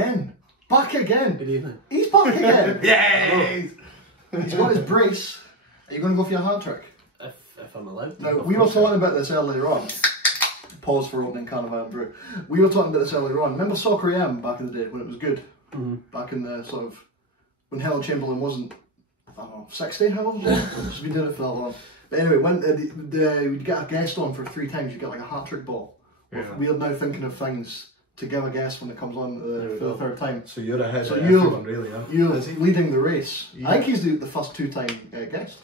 again. Back again. Good evening. He's back again. Yay! He's got his brace. Are you going to go for your hat trick? If I'm allowed. Now, we were talking about this earlier on. Pause for opening Carnival and Brew. We were talking about this earlier on. Remember Soccer AM back in the day when it was good? Back in the sort of, when Helen Chamberlain wasn't, I don't know, 60, how old was she? She's been doing it for that long. But anyway, when we'd get a guest on for 3 times, you'd get like a hat trick ball. Yeah. We are now thinking of things to give a guest when it comes on for the 3rd time. So you're ahead So of you're, everyone, really, huh? You're leading the race. Yeah. I think he's the first 2-time guest.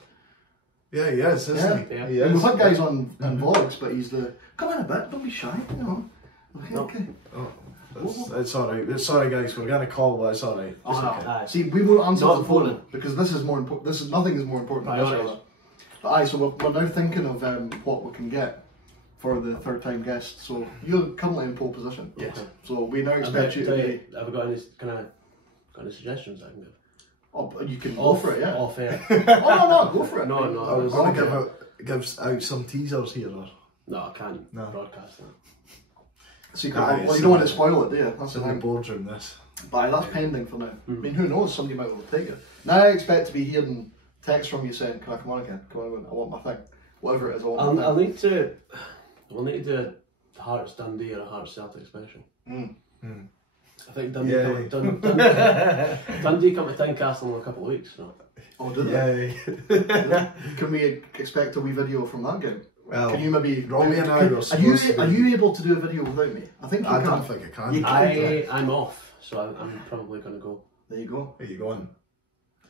Yeah, he is, isn't he? Yeah. He is. We've had guys on vlogs, but he's the, come on a bit, don't be shy, you know. Okay, okay. Oh, it's alright. Sorry guys, we're going to call, but it's alright. Oh, no. Aye. See, we won't answer Not the phone important. because this is more important. This is nothing is more important than this. Priorities. Rather. But aye, so we're now thinking of what we can get for the 3rd time guest. So you're currently in pole position. Yes. So we now expect you to be. Have I got any suggestions I can give? Oh, but you can go for it, yeah. Off air. Oh no, go for it. No, no. I was Okay. going to give out some teasers here. Or No, I can't No. broadcast that. Secret. Aye, Well, it's you don't want to spoil it, do you? That's it's the in the thing. boardroom, this. But that's pending for now. I mean, who knows? Somebody might well take it. Now I expect to be hearing texts from you saying, "Can I come on again? Come on, I want my thing." Whatever it is, I want my I'll thing. need to. We'll need to do a Hearts Dundee or a Hearts Celtic special. I think Dundee Yay. Dundee come to Newcastle in a couple of weeks. So. Oh, did they? Yay. Can we expect a wee video from that game? Well, Can you maybe? Robbie and I were Are supposed to be- you able to do a video without me? I think you I can. don't think I can. You can. I'm off, so I'm probably going to go. There you go. Where are you going?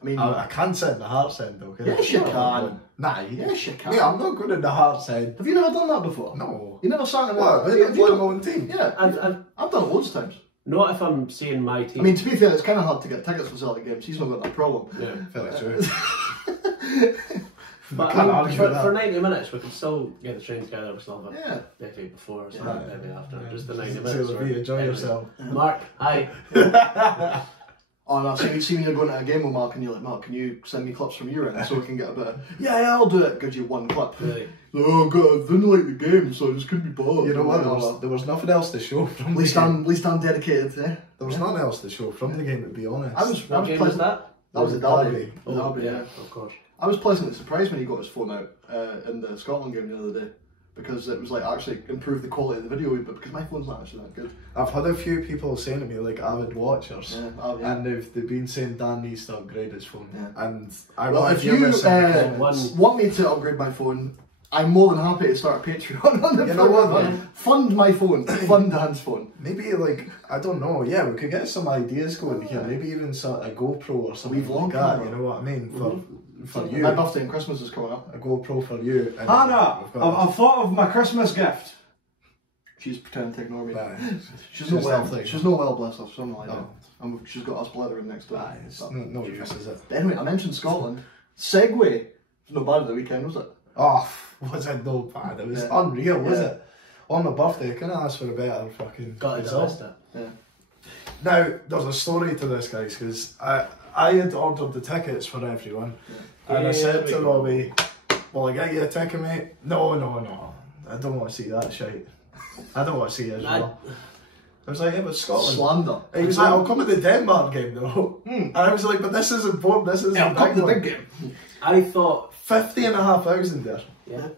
I mean, I can sit in the Hearts End though, can I? yes, you No, can. I'm going. Nah, Yes, you can. Yeah, I'm not going in the Hearts End. Have you never done that before? No. You never sat in What? have They you didn't play not- my own team. Yeah, I've done it loads of times. Not if I'm seeing my team. I mean, to be fair, it's kind of hard to get tickets for Celtic games. He's not got that problem. yeah. Fairly true. But can't I mean, argue with that. for 90 minutes, we can still get the train together. We still have a Yeah. bevy before, so Yeah. bevy after. Just the 90 Say minutes. with me, enjoy Anyway. yourself. Mark, hi. Oh no, see when you're going to a game with Mark and you're like, Mark, can you send me clips from your end so we can get a bit of, yeah, I'll do it. Gives you one clip. Really? Oh god, I didn't like the game, so I just couldn't be bothered. You know what? At There was nothing else to show from the game. least I'm dedicated, eh? There was nothing else to show from the game, to be honest. I was What game was pleasant. that? That was the derby. The derby, yeah. Of course. I was pleasantly surprised when he got his phone out in the Scotland game the other day, because it was like actually improved the quality of the video a wee bit, because my phone's not actually that good. I've had a few people saying to me, like avid watchers, Yeah. and they've been saying Dan needs to upgrade his phone. Yeah. And I Well, want if to hear you this in the comments. want me to upgrade my phone, I'm more than happy to start a Patreon on the You know what, phone. man? Fund my phone, fund Dan's phone. Maybe like, I don't know, yeah, we could get some ideas going here. Maybe even a GoPro or something vlog like that, camera. you know what I mean? For you. My birthday and Christmas is coming up. A GoPro for you. And Hannah, we've got- I've thought of my Christmas gift. She's pretending to ignore me. Aye. She's She's not well. lovely. She's not well, bless her. Something like No. that. And she's got us blithering next door. Aye, it's But- no use, is it? But anyway, I mentioned Scotland. Segue. It was not bad at the weekend, was it? Oh, was it no bad? It was Yeah. unreal, was Yeah. it? On my birthday, I couldn't ask for a better fucking Got it, result. missed it. Yeah. Now, there's a story to this, guys, because I had ordered the tickets for everyone, and I said to Robbie, "Will I get you a ticket, mate?" No, I don't want to see that shite. I don't want to see Israel. I was like, "Yeah, but Scotland." Slander. He was like, "I'll come to the Denmark game though." And I was like, "But this is important, this is Yeah, the come big to the one." big game. I thought, 50,500 there. yeah.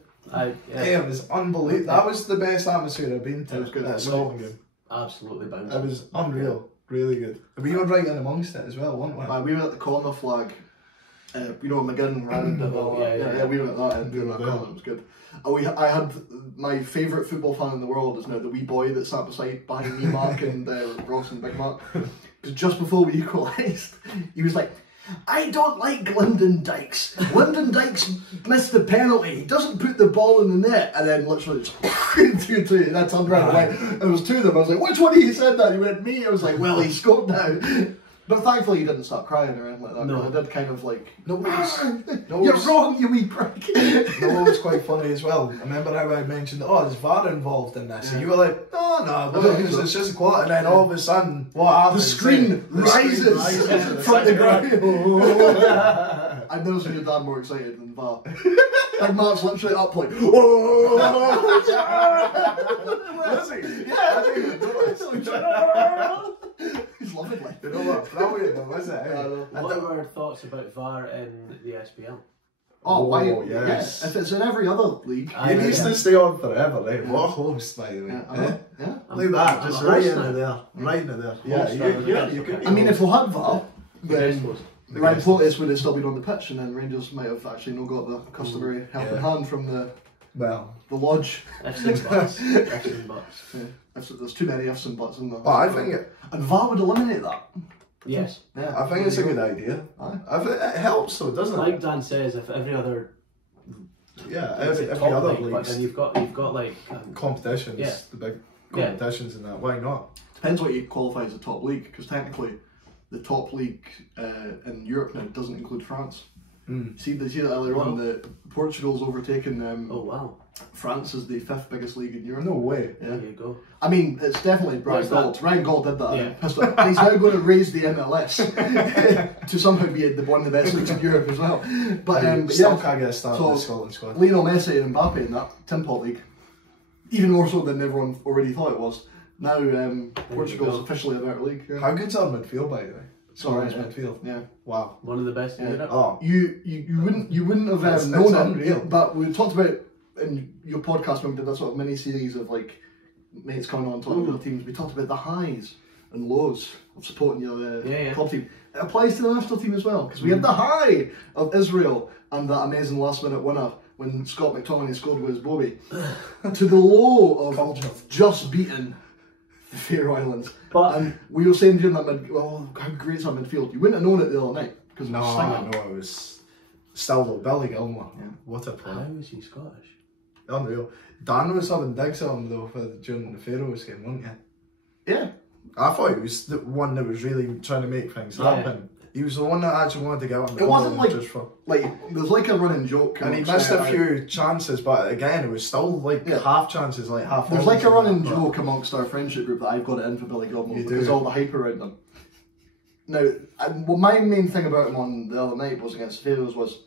Yeah, it was unbelievable. That was the best atmosphere I've been to It was good. at a Scotland game. Absolutely bouncing. It was unreal, really good. We were right in amongst it as well, weren't we? We were at the corner flag. You know, McGinn ran and Oh, yeah. we were at that end doing that corner. It was good. I had my favourite football fan in the world is now the wee boy that sat behind me, Mark, and Ross and Big Mark. Because just before we equalised, he was like, "I don't like Lyndon Dykes. Lyndon Dykes missed the penalty. He doesn't put the ball in the net." And then literally just 2-2, and I turned around and went, and there was two of them. I was like, "Which one of you said that?" He went, "Me." I was like, "Well, he scored now." But thankfully he didn't start crying or anything like that. No. I did kind of like, No, it was, "You're wrong, you wee prick." no, it was quite funny as well. I remember how I mentioned, "Oh, there's VAR involved in this," and you were like, "No, because it's just a quality." And then all of a sudden, what The happens? screen rises and from the it's like, ground. I've never seen your dad more excited than VAR. Like Mark's literally up like, "Oh!" Was he? Yeah, I didn't even notice. Deservedly. You know what? Brilliant though, is it? What are our thoughts about VAR in the SPL? Oh, why? Yes. Yeah, if it's in every other league, He needs to stay on forever, right? What a host, by the way. Yeah. Look at that, just right into there. Right into there. Yeah, you could. I mean, if we had VAR, then Ryan Porteous would have still been on the pitch, and then Rangers might have actually not got the customary helping hand from the lodge. Ifs and buts. Ifs and buts. Yeah. There's too many ifs and buts in there. But I think and VAR would eliminate that. Yes. Yeah. I think it's a good idea. It helps though, doesn't it? Like Dan says, if every other every top other league, but leagues, then you've got like competitions, the big competitions and that. Why not? Depends what you qualify as a top league, because technically the top league in Europe now doesn't include France. See that earlier on, the Portugal's overtaken France is the 5th biggest league in Europe. No way. There you go. I mean, it's definitely Ryan Gauld. Ryan Gauld did that. Yeah. And he's now going to raise the MLS to somehow be one of the best leagues in Europe as well. But still can't get a start in the Scotland squad. Lionel Messi and Mbappe in that Tin Pot League, even more so than everyone already thought it was. Now Portugal's officially a better league. Yeah. How good's our midfield, by the way? Scotland's midfield. Yeah. Wow. One of the best in Europe. Oh. You wouldn't have known it, but we talked about in your podcast when we did that sort of mini series of like mates coming on talking about teams. We talked about the highs and lows of supporting your club team. It applies to the national team as well, because we had the high of Israel and that amazing last minute winner when Scott McTominay scored with his Bobby, to the low of just beating the Faroe Islands. And we were saying during that how great is that midfield? You wouldn't have known it the other night because it was still though. Billy Gilmore, what a player. How is he Scottish? Unreal. Dan was having digs on him though during the Faroes game, wasn't you? Yeah. I thought he was the one that was really trying to make things happen. He was the one that actually wanted to get on the It wasn't like there's like a running joke. And he missed a few chances, but again, it was still like half chances, like half. There's like a running joke amongst our friendship group that I've got it in for Billy Gilmore because all the hype around him. Now, my main thing about him on the other night was against the Faroes was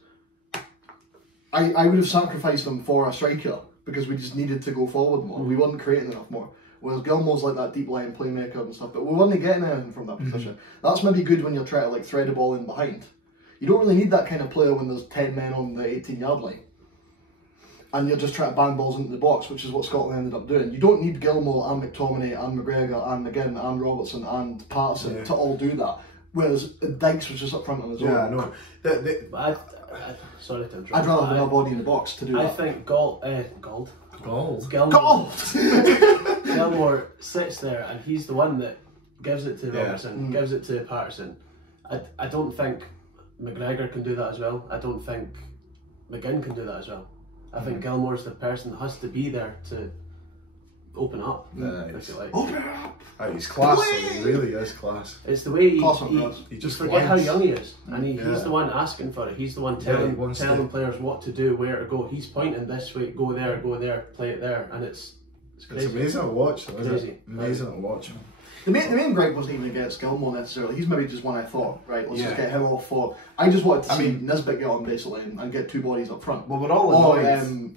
I would have sacrificed him for a striker because we just needed to go forward more. We weren't creating enough more. Whereas Gilmore's like that deep line playmaker and stuff, but we weren't getting anything from that position. That's maybe good when you're trying to like thread a ball in behind. You don't really need that kind of player when there's 10 men on the 18-yard line. And you're just trying to bang balls into the box, which is what Scotland ended up doing. You don't need Gilmore and McTominay and McGregor and McGinn and Robertson and Patterson to all do that. Whereas Dykes was just up front on his own. Yeah, I know. Sorry to interrupt. I'd rather have a body in the box to do that. I think Gilmore sits there and he's the one that gives it to Robertson, gives it to Patterson. I don't think McGregor can do that as well. I don't think McGinn can do that as well. I think Gilmore's the person that has to be there to open up. If you like. Open up! He's class, he really is class. It's the way he just forget how young he is, and he's the one asking for it. He's the one telling players what to do, where to go. He's pointing this way, go there, play it there, and it's crazy. It's amazing to watch, though, isn't it? Amazing to watch. The main gripe wasn't even against Gilmore necessarily. He's maybe just one I thought, right, let's just get him off for. I just wanted to see Nisbet get on basically and get two bodies up front. Well, we're all annoyed.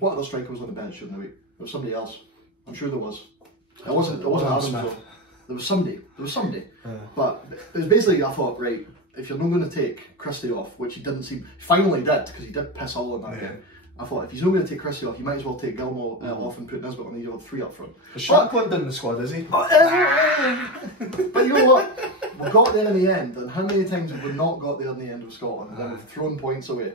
What other striker was on the bench during the week? There was somebody else. I'm sure there was. It wasn't Adam. There was somebody. But it was basically, I thought, right, if you're not going to take Christie off, which he didn't seem, finally did, because he did piss all in that game. I thought, if he's not going to take Christie off, you might as well take Gilmore off and put Nisbet on the other three up front. Is Shankland in the squad, is he? But you know what? We got there in the end, and how many times have we not got there in the end with Scotland, and then we've thrown points away?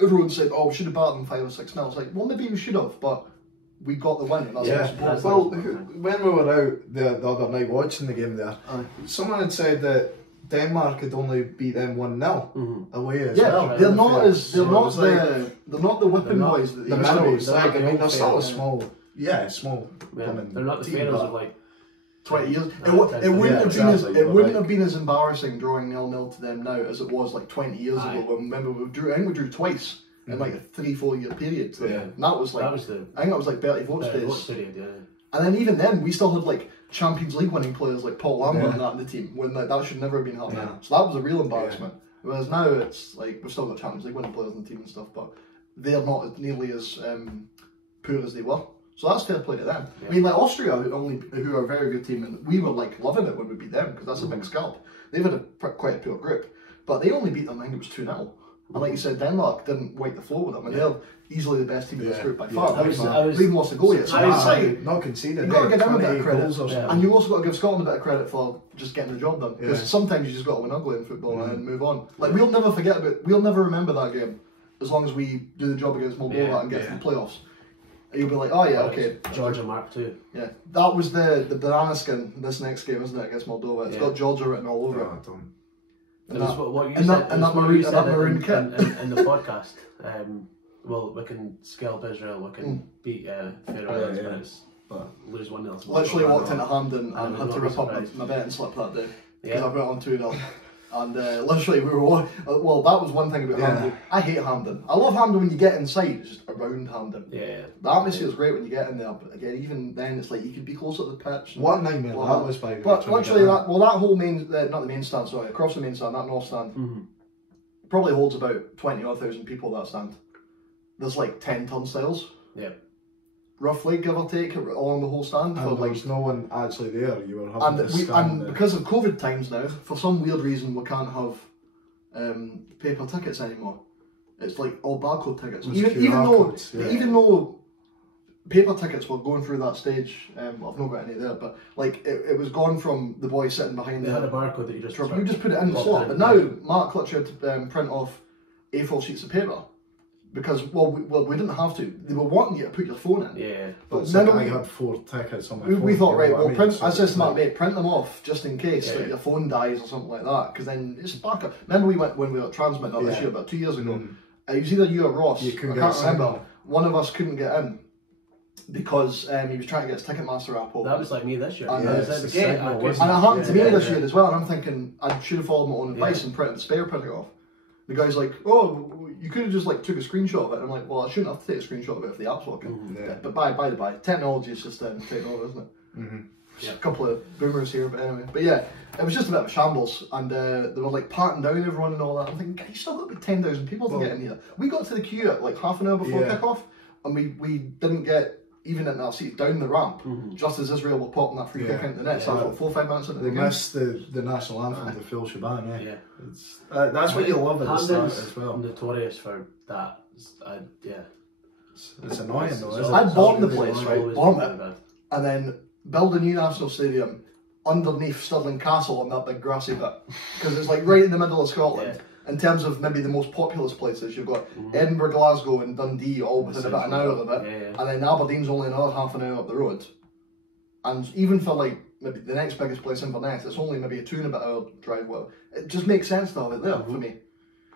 Everyone said, we should have batted them 5 or 6-0. It's like, well, maybe we should have, but we got the win. And that's well, when we were out the other night watching the game there, someone had said that Denmark had only beat them 1-0 away as well. They're not the whipping boys that the minnows. They're still a small. They're not the Faroes of like 20 years. It wouldn't have been as embarrassing drawing 0-0 to them now as it was like 20 years ago. Remember we drew twice in like a 3-4 year period. And that was like I think that was like Bertie Vogt's days. And then even then we still had like Champions League winning players like Paul Lambert and that in the team when that should never have been happening. So that was a real embarrassment. Whereas now it's like we've still got Champions League winning players in the team and stuff, but they're not nearly as poor as they were. So that's fair play to them. Yeah. I mean, like Austria, who are a very good team, and we were like loving it when we beat them because that's a big scalp. They've had quite a poor group, but they only beat them. I think it was 2-0. And like you said, Denmark didn't wipe the floor with them, and they're easily the best team in this group by far. They even lost a goal yet. So not conceded. You've got to give them a bit of credit, yeah. and you also got to give Scotland a bit of credit for just getting the job done. Because sometimes you just got to win ugly in football and move on. Like we'll never remember that game as long as we do the job against Moldova and get to the playoffs. You'll be like, oh yeah, okay. Georgia mark too. Yeah, that was the banana skin. This next game, isn't it, against Moldova? It's got Georgia written all over it. And what you said in the podcast. Well, we can scalp Israel, we can beat Faroe Islands, but lose 1-0. Literally walked into Hampden and had to rip up my betting slip that day because I put it on 2-0. And literally we were well, that was one thing about Hampden. I hate Hampden. I love Hampden when you get inside, it's just around Hampden. Yeah. The atmosphere is great when you get in there, but again, even then, it's like you could be closer to the pitch. What nightmare that was, by the way. But literally, that whole main, not the main stand, sorry, across the main stand, that north stand, probably holds about 20,000 people. That stand. There's like 10 turnstiles. Yeah. Roughly, give or take, along the whole stand. And there was no one actually there. You were having to stand and because of COVID times now, for some weird reason, we can't have paper tickets anymore. It's like all barcode tickets. Even though paper tickets were going through that stage, well, I've not got any there, but like it was gone from the boy sitting behind they had a barcode that you just put it in the slot. But now Mark literally had to print off A4 sheets of paper. Because, we didn't have to. They were wanting you to put your phone in. Yeah. But then I had 4 tickets on my phone. We thought, right, well, I said to Mark, mate, print them off just in case that your phone dies or something like that. Because then it's backup. Remember we went when we were at Transmit this year, about 2 years ago. It was either you or Ross. I can't remember. One of us couldn't get in because he was trying to get his Ticketmaster app open. That was like me this year. And, and it happened to me this year as well. And I'm thinking I should have followed my own advice and printed the spare print off. The guy's like, oh, you could have just like took a screenshot of it. And I'm like, well, I shouldn't have to take a screenshot of it if the app's working. But by the by, technology is just taking over, isn't it? A couple of boomers here, but anyway. But yeah, it was just a bit of a shambles, and they were like patting down everyone and all that. I'm thinking, you still got about 10,000 people to get in here. We got to the queue at like half an hour before kick-off, and we didn't get even in our seat down the ramp, just as Israel were popping that free kick into the net. So I thought 4 or 5 minutes into the game. They missed the national anthem, the full shebang. That's what you love at the start as well. Notorious for that. It's annoying though, isn't it? I bombed the place, right? Bombed it, and then build a new national stadium underneath Stirling Castle on that big grassy bit, because it's like right in the middle of Scotland. In terms of maybe the most populous places, you've got Edinburgh, Glasgow and Dundee all within about an hour of it, and then Aberdeen's only another half an hour up the road. And even for like maybe the next biggest place, Inverness, it's only maybe a 2.5 hour drive. Well, it just makes sense to have it there for me.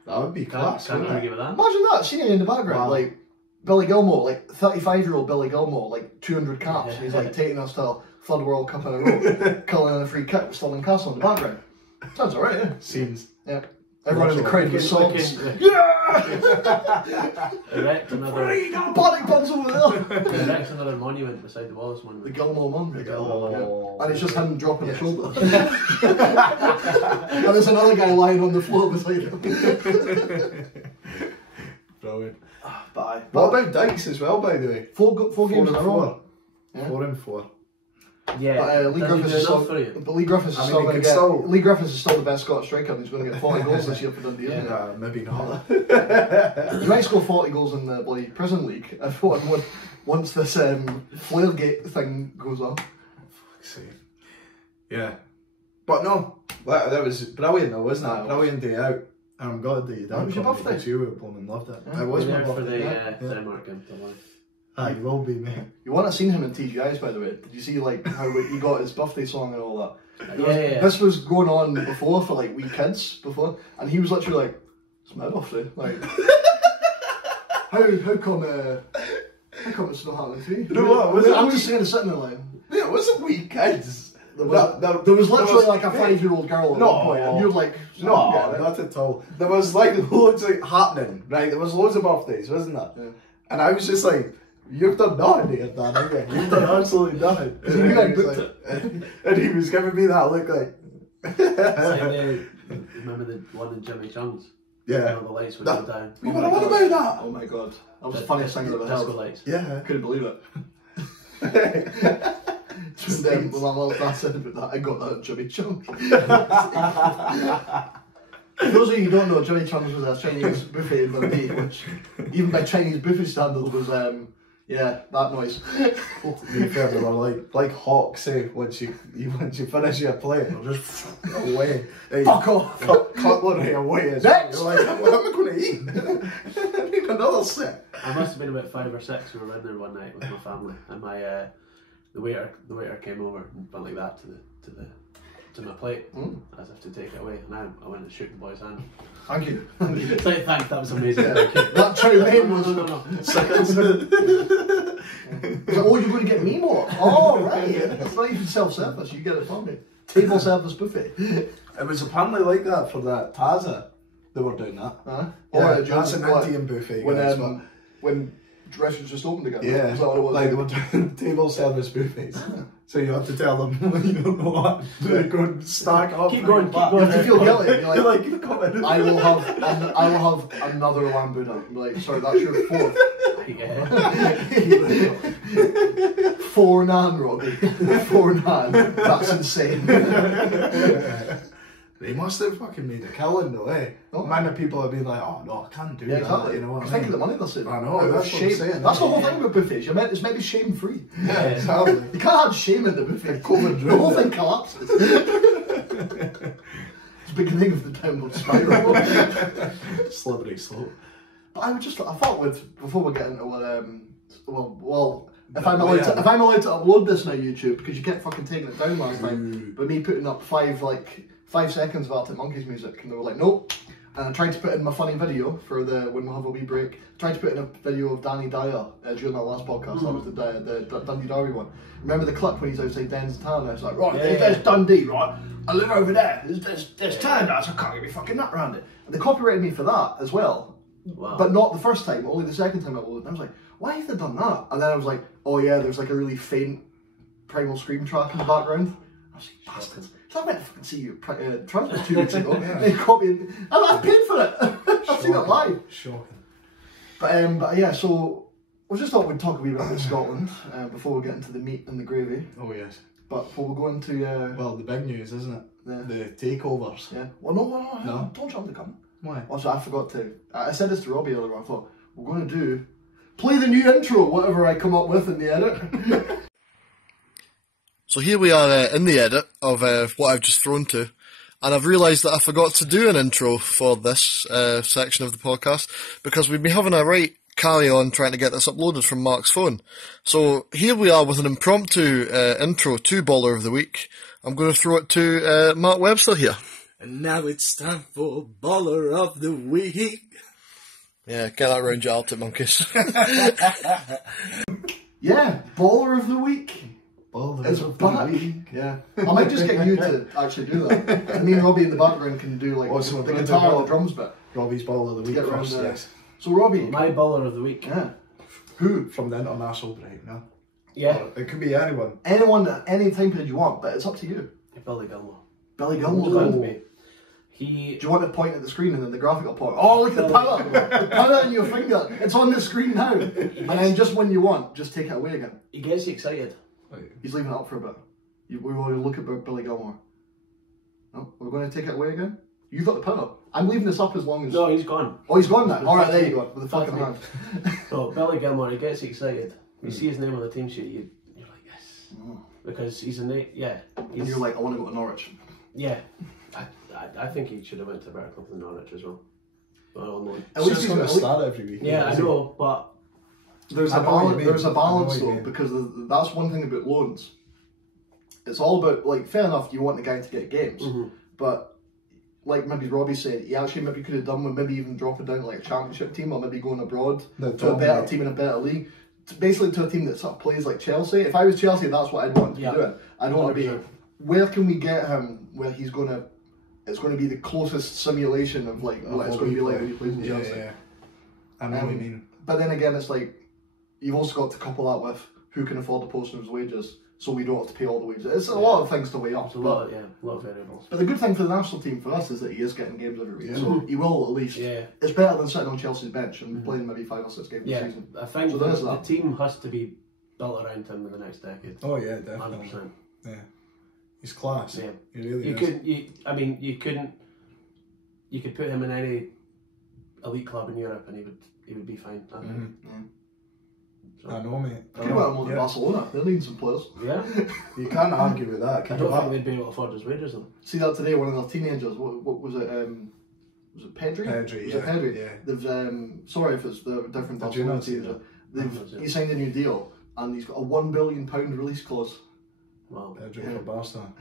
That would be class. Can't argue with that. Imagine that, seeing it in the background, like Billy Gilmore, like 35-year-old Billy Gilmore, like 200 caps, and he's like taking us to a third World Cup in a row, killing in a free kick with Stirling Castle in the background. Sounds alright, yeah. Scenes. Yeah. Everyone in the crowd with songs. Erect another panic buttons over there. Erect another monument beside the Wallace monument. The Gilmore Monument. And it's just him dropping his shoulder. And there's another guy lying on the floor beside him. Brilliant. Bye. What about Dykes as well, by the way? 4 games in a row. 4 and 4. Yeah, but Lee Griffiths is still. But Lee Griffiths is still going to get. Lee Griffiths is still the best Scottish striker, and he's going to get 40 goals this year for Dundee. Yeah, maybe not. You might score 40 goals in the bloody prison league if once this Flaregate thing goes on. Fuck's sake. Yeah, but no, that was brilliant though, wasn't it? Brilliant day out. I'm glad that you did. It was your birthday. You blooming loved it. It was my for birthday. the Denmark game. You will be, mate. You wouldn't have seen him in TGI's, by the way. Did you see like how he got his birthday song and all that? This was going on before for like wee kids before, and he was literally like, "It's my birthday." Like, how come it's not happening to me? You know what? I'm just saying, sitting there like, yeah, it wasn't wee kids. There was literally like a 5-year-old girl at one point, and you're like, no, not at all. There was like loads happening, right? There was loads of birthdays, wasn't there? Yeah. And I was just like, you've done nothing here, Dan, again. You've done absolutely nothing. And he was giving me that look like. Remember the one in Jimmy Chung's? Yeah. The lights would go down. What about that? Oh my god. That was the funniest thing I've ever heard. Disco lights. Yeah. I couldn't believe it. Just when my mum said about that, I got that at Jimmy Chung's. For those of you who don't know, Jimmy Chung's was a Chinese buffet in Dundee, which even by Chinese buffet standards was, yeah, that noise. To be fair, they were like hawks, eh? Once you finish your plate, they're just away. Fuck off! Cutlery away. Next! You're like, what am I going to eat? I need another sip. I must have been about 5 or 6. We were in there one night with my family, and my the waiter came over and went like that to my plate, as if to take it away, and I went and shook the boy's hand. Thank you. It's like, thanks, that was amazing. Yeah. That chow mein was... No. Seconds. Oh, you're going to get me more? Oh, right. It's not even self-service, you get it from me. Table service buffet. It was apparently like that for that Taza. They were doing that. Yeah, that's an Indian buffet. When restaurants just opened again. Yeah, is that what it was? like they were doing table service buffets. So you have to tell them, you don't know what, to go and stack up. Keep going. You have to feel guilty. You're like, keep coming. I will have another lamb Buddha. I'm like, sorry, that's your 4th. Yeah. 4 naan, Robbie. 4 naan. That's insane. They must have fucking made a killing though, eh? Oh. Many people have been like, oh no, I can't do that. Exactly. You know what I Think mean? of the money they're saving. I know, Out of that's what I'm shame. saying. That's the whole thing about buffets. It's meant to be shame free. Yeah, exactly. You can't have shame in the buffet. The whole thing collapses. It's the beginning of the downward spiral. Slippery slope. But I thought before we get into what, if I'm allowed to upload this now YouTube, because you kept fucking taking it down last time, but me putting up 5 seconds of Arctic Monkeys music, and they were like, nope. And I tried to put in my funny video for when we'll have a wee break. Tried to put in a video of Danny Dyer during our last podcast. That was the Dundee Derby one. Remember the clip when he's outside Den's town? I was like, right, there's Dundee, right? I live over there. There's town, so I can't get me fucking nut around it. And they copyrighted me for that as well. Wow. But not the first time, only the second time I uploaded. I was like, why have they done that? And then I was like, oh yeah, there's like a really faint Primal Scream track in the background. I was like, bastards. So I went to fucking see you Transmit 2 weeks ago. They copied, and I paid for it. I've seen it live. Shocking. But yeah, so we just thought we'd talk a wee bit about Scotland before we get into the meat and the gravy. Oh yes. But before we go into well, the big news, isn't it? Yeah. The takeovers. Yeah. Well, no, don't jump the gun. Why? Also, I forgot to. I said this to Robbie earlier. I thought we're going to play the new intro, whatever I come up with in the edit. So here we are in the edit of what I've just thrown to, and I've realised that I forgot to do an intro for this section of the podcast, because we've been having a right carry on trying to get this uploaded from Mark's phone. So here we are with an impromptu intro to Baller of the Week. I'm going to throw it to Mark Webster here. And now it's time for Baller of the Week. Yeah, get that around your Arctic Monkeys. Yeah, Baller of the Week. It's back. Yeah. I might just get you to actually do that. And me and Robbie in the background can do like the guitar and the drums bit. Robbie's Baller of the Week first, yes. So Robbie. My Baller of the Week. Yeah. Who? From the international break, no? Yeah. Or it could be anyone. Anyone at any time period you want, but it's up to you. Billy Gilmore. Billy Gilmore. Oh. Do you want to point at the screen and then the graphic will point? Oh, look at the power! The power in your finger. It's on the screen now. And then just when you want, just take it away again. He gets you excited. He's leaving it up for a bit. We want to look at Billy Gilmore. No, we're going to take it away again. You've got the power. I'm leaving this up as long as. No, he's gone. Oh, he's gone now. All right, there you go. With the fucking hand. No, Billy Gilmore. He gets you excited. You see his name on the team sheet. You're like, yes, because he's a name. Yeah. And you're like, I want to go to Norwich. Yeah. I think he should have went to a better club than Norwich as well. At least he's going to start every week. Yeah, I know, but there's a balance though, because that's one thing about loans. It's all about, like, fair enough, you want the guy to get games, but like maybe Robbie said, he actually maybe could have done with maybe even dropping down to like a championship team, or maybe going abroad to a better team in a better league. Basically to a team that sort of plays like Chelsea. If I was Chelsea, that's what I'd want to be doing. I'd want to be, where can we get him where he's going to, it's going to be the closest simulation of like what it's going to be like when he plays in Chelsea. Yeah. I know what you mean. But then again, it's like, you've also got to couple that with who can afford to post his wages, so we don't have to pay all the wages. It's a lot of things to weigh up. It's a lot of variables. But the good thing for the national team for us is that he is getting games every week, so he will at least. Yeah. It's better than sitting on Chelsea's bench and playing maybe 5 or 6 games a season. I think so the team has to be built around him in the next decade. Oh yeah, definitely. 100%. Yeah, he's class. Yeah, he really you is. could. You couldn't. You could put him in any elite club in Europe, and he would be fine. I think. Mm-hmm. So, I know, mate. Could have went on to Barcelona. They're needing some players. yeah, You can't argue with that. I Can don't you? think they'd be able to afford his wages though. See that today, one of their teenagers, what was it? Was it Pedri? Pedri, Was yeah. it Pedri? Yeah. They've, sorry if it's the different Did you Barcelona not see teams. that? He signed a new deal and he's got a £1 billion release clause. Wow, Pedri for Barca.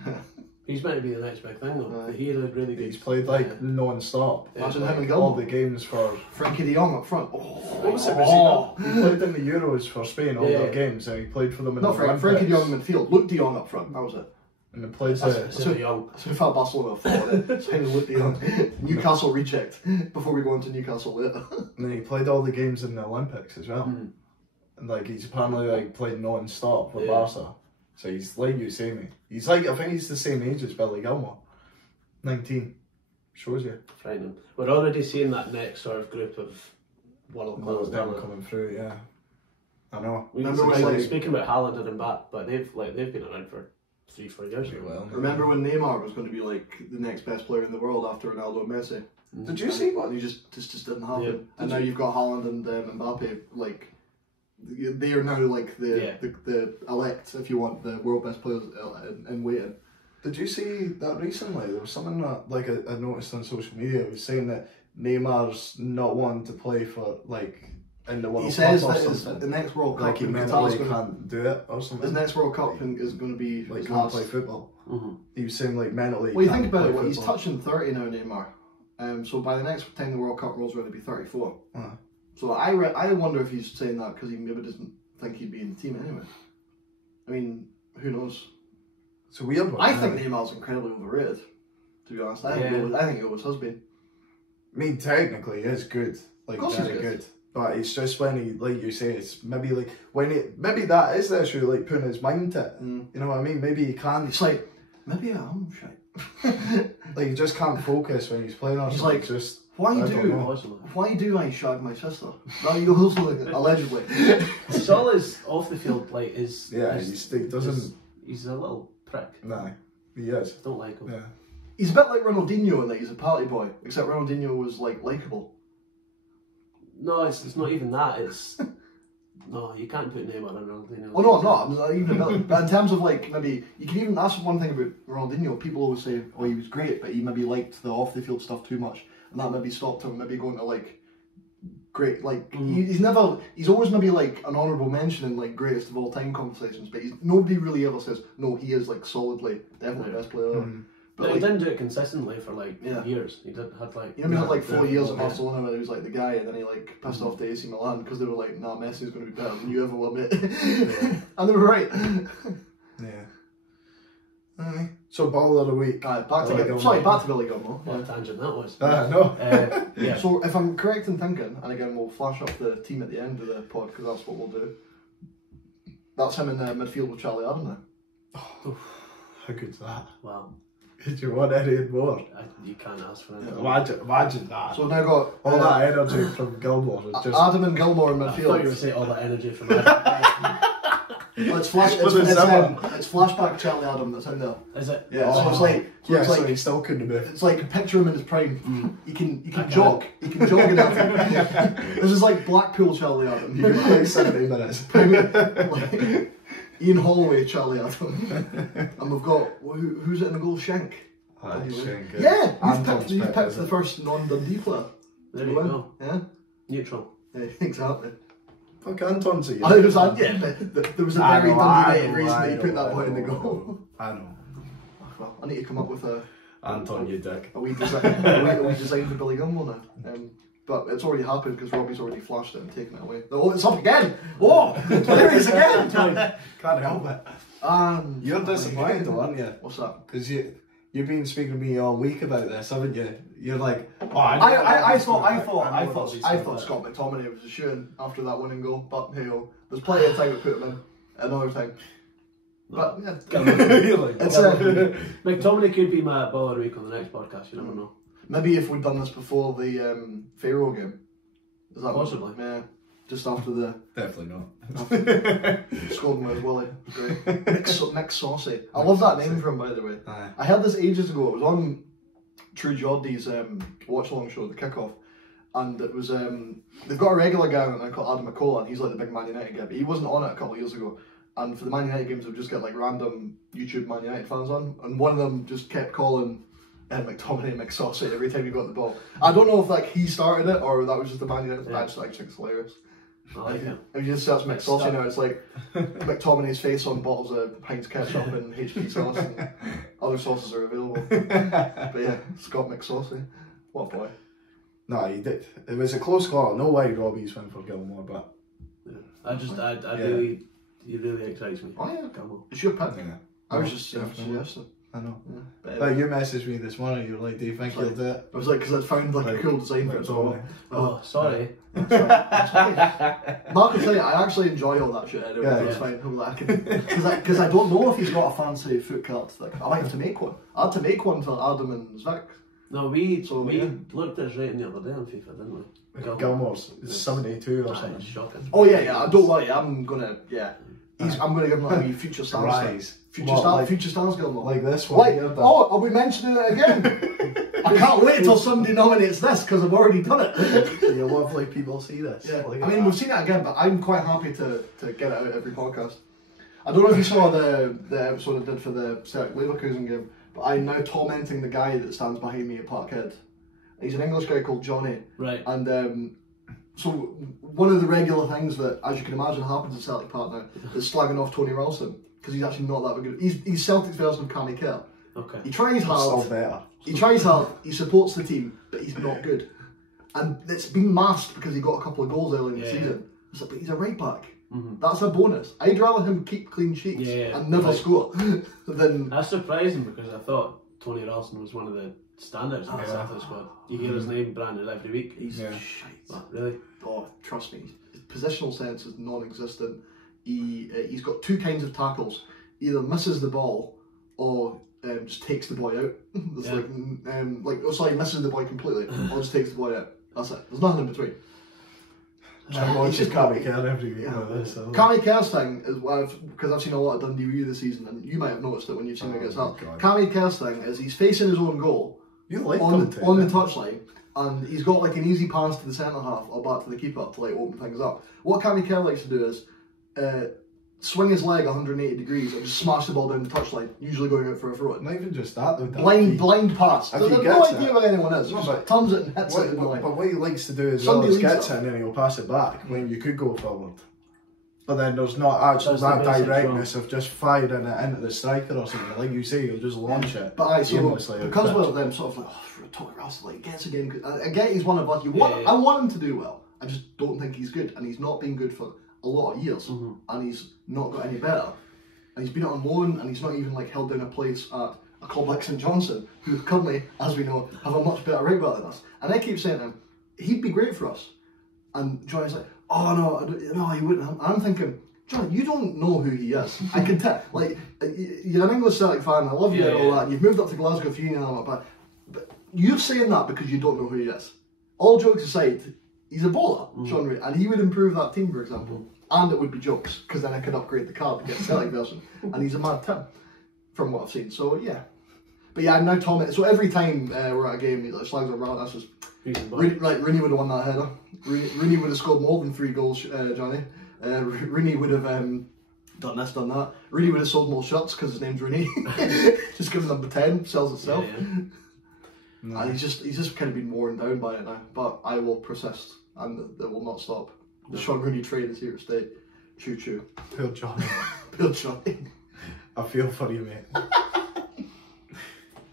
he's meant to be the next big thing though. He looked really good. He's played like non-stop. Imagine Like, him and all Gilmore. the games for. Frankie de Jong up front. What was it? He played in the Euros for Spain, all Yeah. their games, and he played for them in Not the Olympics. Frankie de Jong in midfield. Luke de Jong up front. That was it. And he played So young. So we felt Barcelona thought it. Signing Luke de Jong. Newcastle reject. Before we go on to Newcastle later. and then he played all the games in the Olympics as well. Mm. And like he's apparently like played non-stop for Yeah. Barca. So he's like you say, mate. He's like, I think he's the same age as Billy Gilmore. 19. Shows you. Frightening. We're already seeing that next sort of group of world Those class them talent. coming through, yeah. I know. We Remember were when, like- speaking about Haaland and Mbappe, but they've been around for 3-4 years now. Well, Remember when Neymar was going to be like the next best player in the world after Ronaldo and Messi? Did you see what? And he just didn't happen. Yeah. And now you've got Haaland and Mbappe, like they are now like the elect, if you want, the world best players in waiting. Did you see that recently? There was something that like I noticed on social media. It was saying that Neymar's not wanting to play for like in the World He Cup says or that something. the next World Cup Like he in mentally Qatar's gonna, can't do it or something. his next World Cup is going to be Like his can't last. play football. Mm-hmm. He was saying like mentally. Well, you can't think about it. play Well, he's football. touching 30 now, Neymar. So by the next time the World Cup rolls around, he'll be 34. So I wonder if he's saying that because he maybe doesn't think he'd be in the team anyway. I mean, who knows? It's a weird one. I think Neymar's incredibly overrated, to be honest. I think he always has been. I mean, technically, he is good. Like, Of course he's very good. good. But it's just when he, like you say, it's maybe like when he, maybe that is the issue, like putting his mind to it. You know what I mean? Maybe he can't. It's like, maybe I am shite. Like, he just can't focus when he's playing or He's something. like, just Why I do don't know. why do I shag my sister? No, you also allegedly. It's all his off the field, like is Yeah, he doesn't. He's a little prick. Nah, he is. Don't like him. Yeah. He's a bit like Ronaldinho in that he's a party boy, except Ronaldinho was like likable. No, it's not even that. It's no, you can't put Neymar on Ronaldinho. Oh no, I'm not. I'm not even a bit. But in terms of like maybe you can even. That's one thing about Ronaldinho. People always say, "Oh, he was great," but he maybe liked the off the field stuff too much, and that maybe stopped him maybe going to like great. Like he's never. He's always maybe like an honourable mention in like greatest of all time conversations, but nobody really ever says no. He is like solidly definitely the best player ever. But But like, he didn't do it consistently for like Yeah. years. He had like you know, he had like 4 years at Yeah. Barcelona where he was like the guy, and then he like pissed off to AC Milan because they were like, "Nah, Messi's going to be better than you ever will, mate." And they were right. Yeah. Aye. So ball of the week. Back Billy to Gilmore. back to Billy Gilmore. What a tangent that was. No. Yeah. So if I'm correct in thinking, and again we'll flash up the team at the end of the pod because that's what we'll do. That's him in the midfield with Charlie Adam now. How good's that? Wow. Did you want any more? You can't ask for anything. Imagine that. So we've now got All that energy from Gilmore is just. Adam and Gilmore in I thought you were midfield. saying all that energy from that. Let's flash. Was it seven? It's flashback Charlie Adam that's in there. Is it? Yeah. So it's like. So Yeah, it's so like. he still couldn't have been. It's like picture him in his prime. He can Okay. jog. He can jog in that. This is like Blackpool Charlie Adam. You can play 70 minutes. Like, Ian Holloway Charlie Adam. And we've got who's it in the goal? Shank. Yeah, you've picked the first non-Dundee player. There you go. Yeah, Neutral. yeah, exactly. Fuck Anton's at you. I was like, yeah, but there was a very Dundee reason that he put that boy in the goal. I know. Well, I need to come up with a Anton, you dick. wee design for Billy Gilmore now. But it's already happened because Robbie's already flashed it and taken it away. Oh, it's up again! Oh, there he is again! Can't help it. You're disappointed though, aren't you? What's that? Because you've been speaking to me all week about this, haven't you? You're like, oh, I thought that. Scott McTominay was a shoo-in after that winning goal, but hey, there's plenty of time to put him in another time. But yeah, it's McTominay could be my ball of the week on the next podcast. You never know. maybe if we'd done this before the Faroe game, is that Possibly. Yeah, just after the Definitely not. scored him with Willie. Great. Nick Saucy. I love that name for him, by the way. Aye. I heard this ages ago. It was on True Geordie's watch along show, The Kickoff, and it was they've got a regular guy on it called Adam McCullough, and he's like the big Man United guy, but he wasn't on it a couple of years ago. And for the Man United games, they'll just get like random YouTube Man United fans on, and one of them just kept calling McTominay McSaucy every time he got the ball. I don't know if like he started it or that was just the Man United. I just think it's hilarious. If you just search McSaucy now, it's like McTominay's face on bottles of Heinz ketchup and HP sauce, and other sauces are available. But yeah, Scott McSaucy, what a boy. No, he did. It was a close call. No way Robbie's win for Gilmore, but really, he really excites me. Oh yeah, Gilmore. It's your pick. Yeah. I was just suggesting. I know. Yeah. But you messaged me this morning. You were like, "Do you think you'll do it?" I was like, because I'd found like a cool design for it. So, Oh, sorry. Mark will tell you, I actually enjoy all that shit anyway. Yeah, It's fine. Because I don't know if he's got a fancy foot card. Like, I might have to make one. I had to make one for Adam and Zach. No, we yeah. looked at his rating the other day on FIFA, didn't we? Gilmore's 72 or something. It's shocking. Oh yeah. Don't worry. I'm gonna I'm gonna give him a wee future stars. Rise. Future stars Gilmore. Like this one. Like, are we mentioning it again? I can't wait till somebody nominates this because I've already done it. You love like people see this. Yeah. Like I mean, we've seen it again, but I'm quite happy to get it out every podcast. I don't know if you saw the episode I did for the Celtic Leverkusen game, but I'm now tormenting the guy that stands behind me at Parkhead. He's an English guy called Johnny. Right. And so one of the regular things that, as you can imagine, happens at Celtic Park now is slagging off Tony Ralston because he's actually not that good. He's Celtic's version of Cammy Kerr. Okay. He tries hard. Still better. He tries hard. He supports the team, but he's not good. And it's been masked because he got a couple of goals early in the season. It's like, but he's a right back. Mm-hmm. That's a bonus. I'd rather him keep clean sheets and never score than. That's surprising because I thought Tony Ralston was one of the standouts in the Celtic squad. You hear his name branded every week. He's shite. Really? Oh, trust me. His positional sense is non-existent. He's got two kinds of tackles. Either misses the ball or just takes the boy out. It's misses the boy completely or just takes the boy out. That's it. There's nothing in between. It's just Cammy Kerr every week. Cammy Kerr's thing is because I've seen a lot of Dundee Review this season, and you might have noticed it when you've seen it gets up. Cammy Kerr's thing is he's facing his own goal on the touchline, and he's got like an easy pass to the centre half or back to the keeper to like open things up. What Cammy Kerr likes to do is swing his leg 180 degrees and just smash the ball down the touchline, usually going out for a throw. Not even just that though. Blind pass. There's no idea where anyone is. No, just turns it and hits it. But what he likes to do as well is gets it and then he'll pass it back when you could go forward. But then there's not actually that directness of just firing it into the striker or something. Like you say, you'll just launch it. But because we're them sort of like, for a Tony Ralston, like gets a game. I get he's one of us. I want him to do well. I just don't think he's good, and he's not been good for a lot of years, and he's not got any better. And he's been on loan, and he's not even like held down a place at a club like St Johnstone, who currently, as we know, have a much better right back than us. And I keep saying to him, he'd be great for us. And Johnny's like, oh no, he wouldn't. And I'm thinking, John, you don't know who he is. I can tell. Like, you're an English Celtic fan. I love you and all that. And you've moved up to Glasgow for uni and all that, but you're saying that because you don't know who he is. All jokes aside, he's a baller, Sean Ray, and he would improve that team, for example. And it would be jokes, because then I could upgrade the card to get a Celtic version. And he's a mad Tim, from what I've seen. So yeah. But yeah, I'm now Tom. So every time we're at a game, he like slags around. That's just Rooney would have won that header. Rooney would have scored more than 3 goals, Johnny. Rooney would have done this, done that. Rooney would have sold more shirts because his name's Rooney. Just giving number 10 sells itself. No. And he's just kind of been worn down by it now. But I will persist, and it will not stop. The Sean Rooney trade is here to stay. Choo choo. Poor Johnny. Poor Johnny. I feel for you, mate.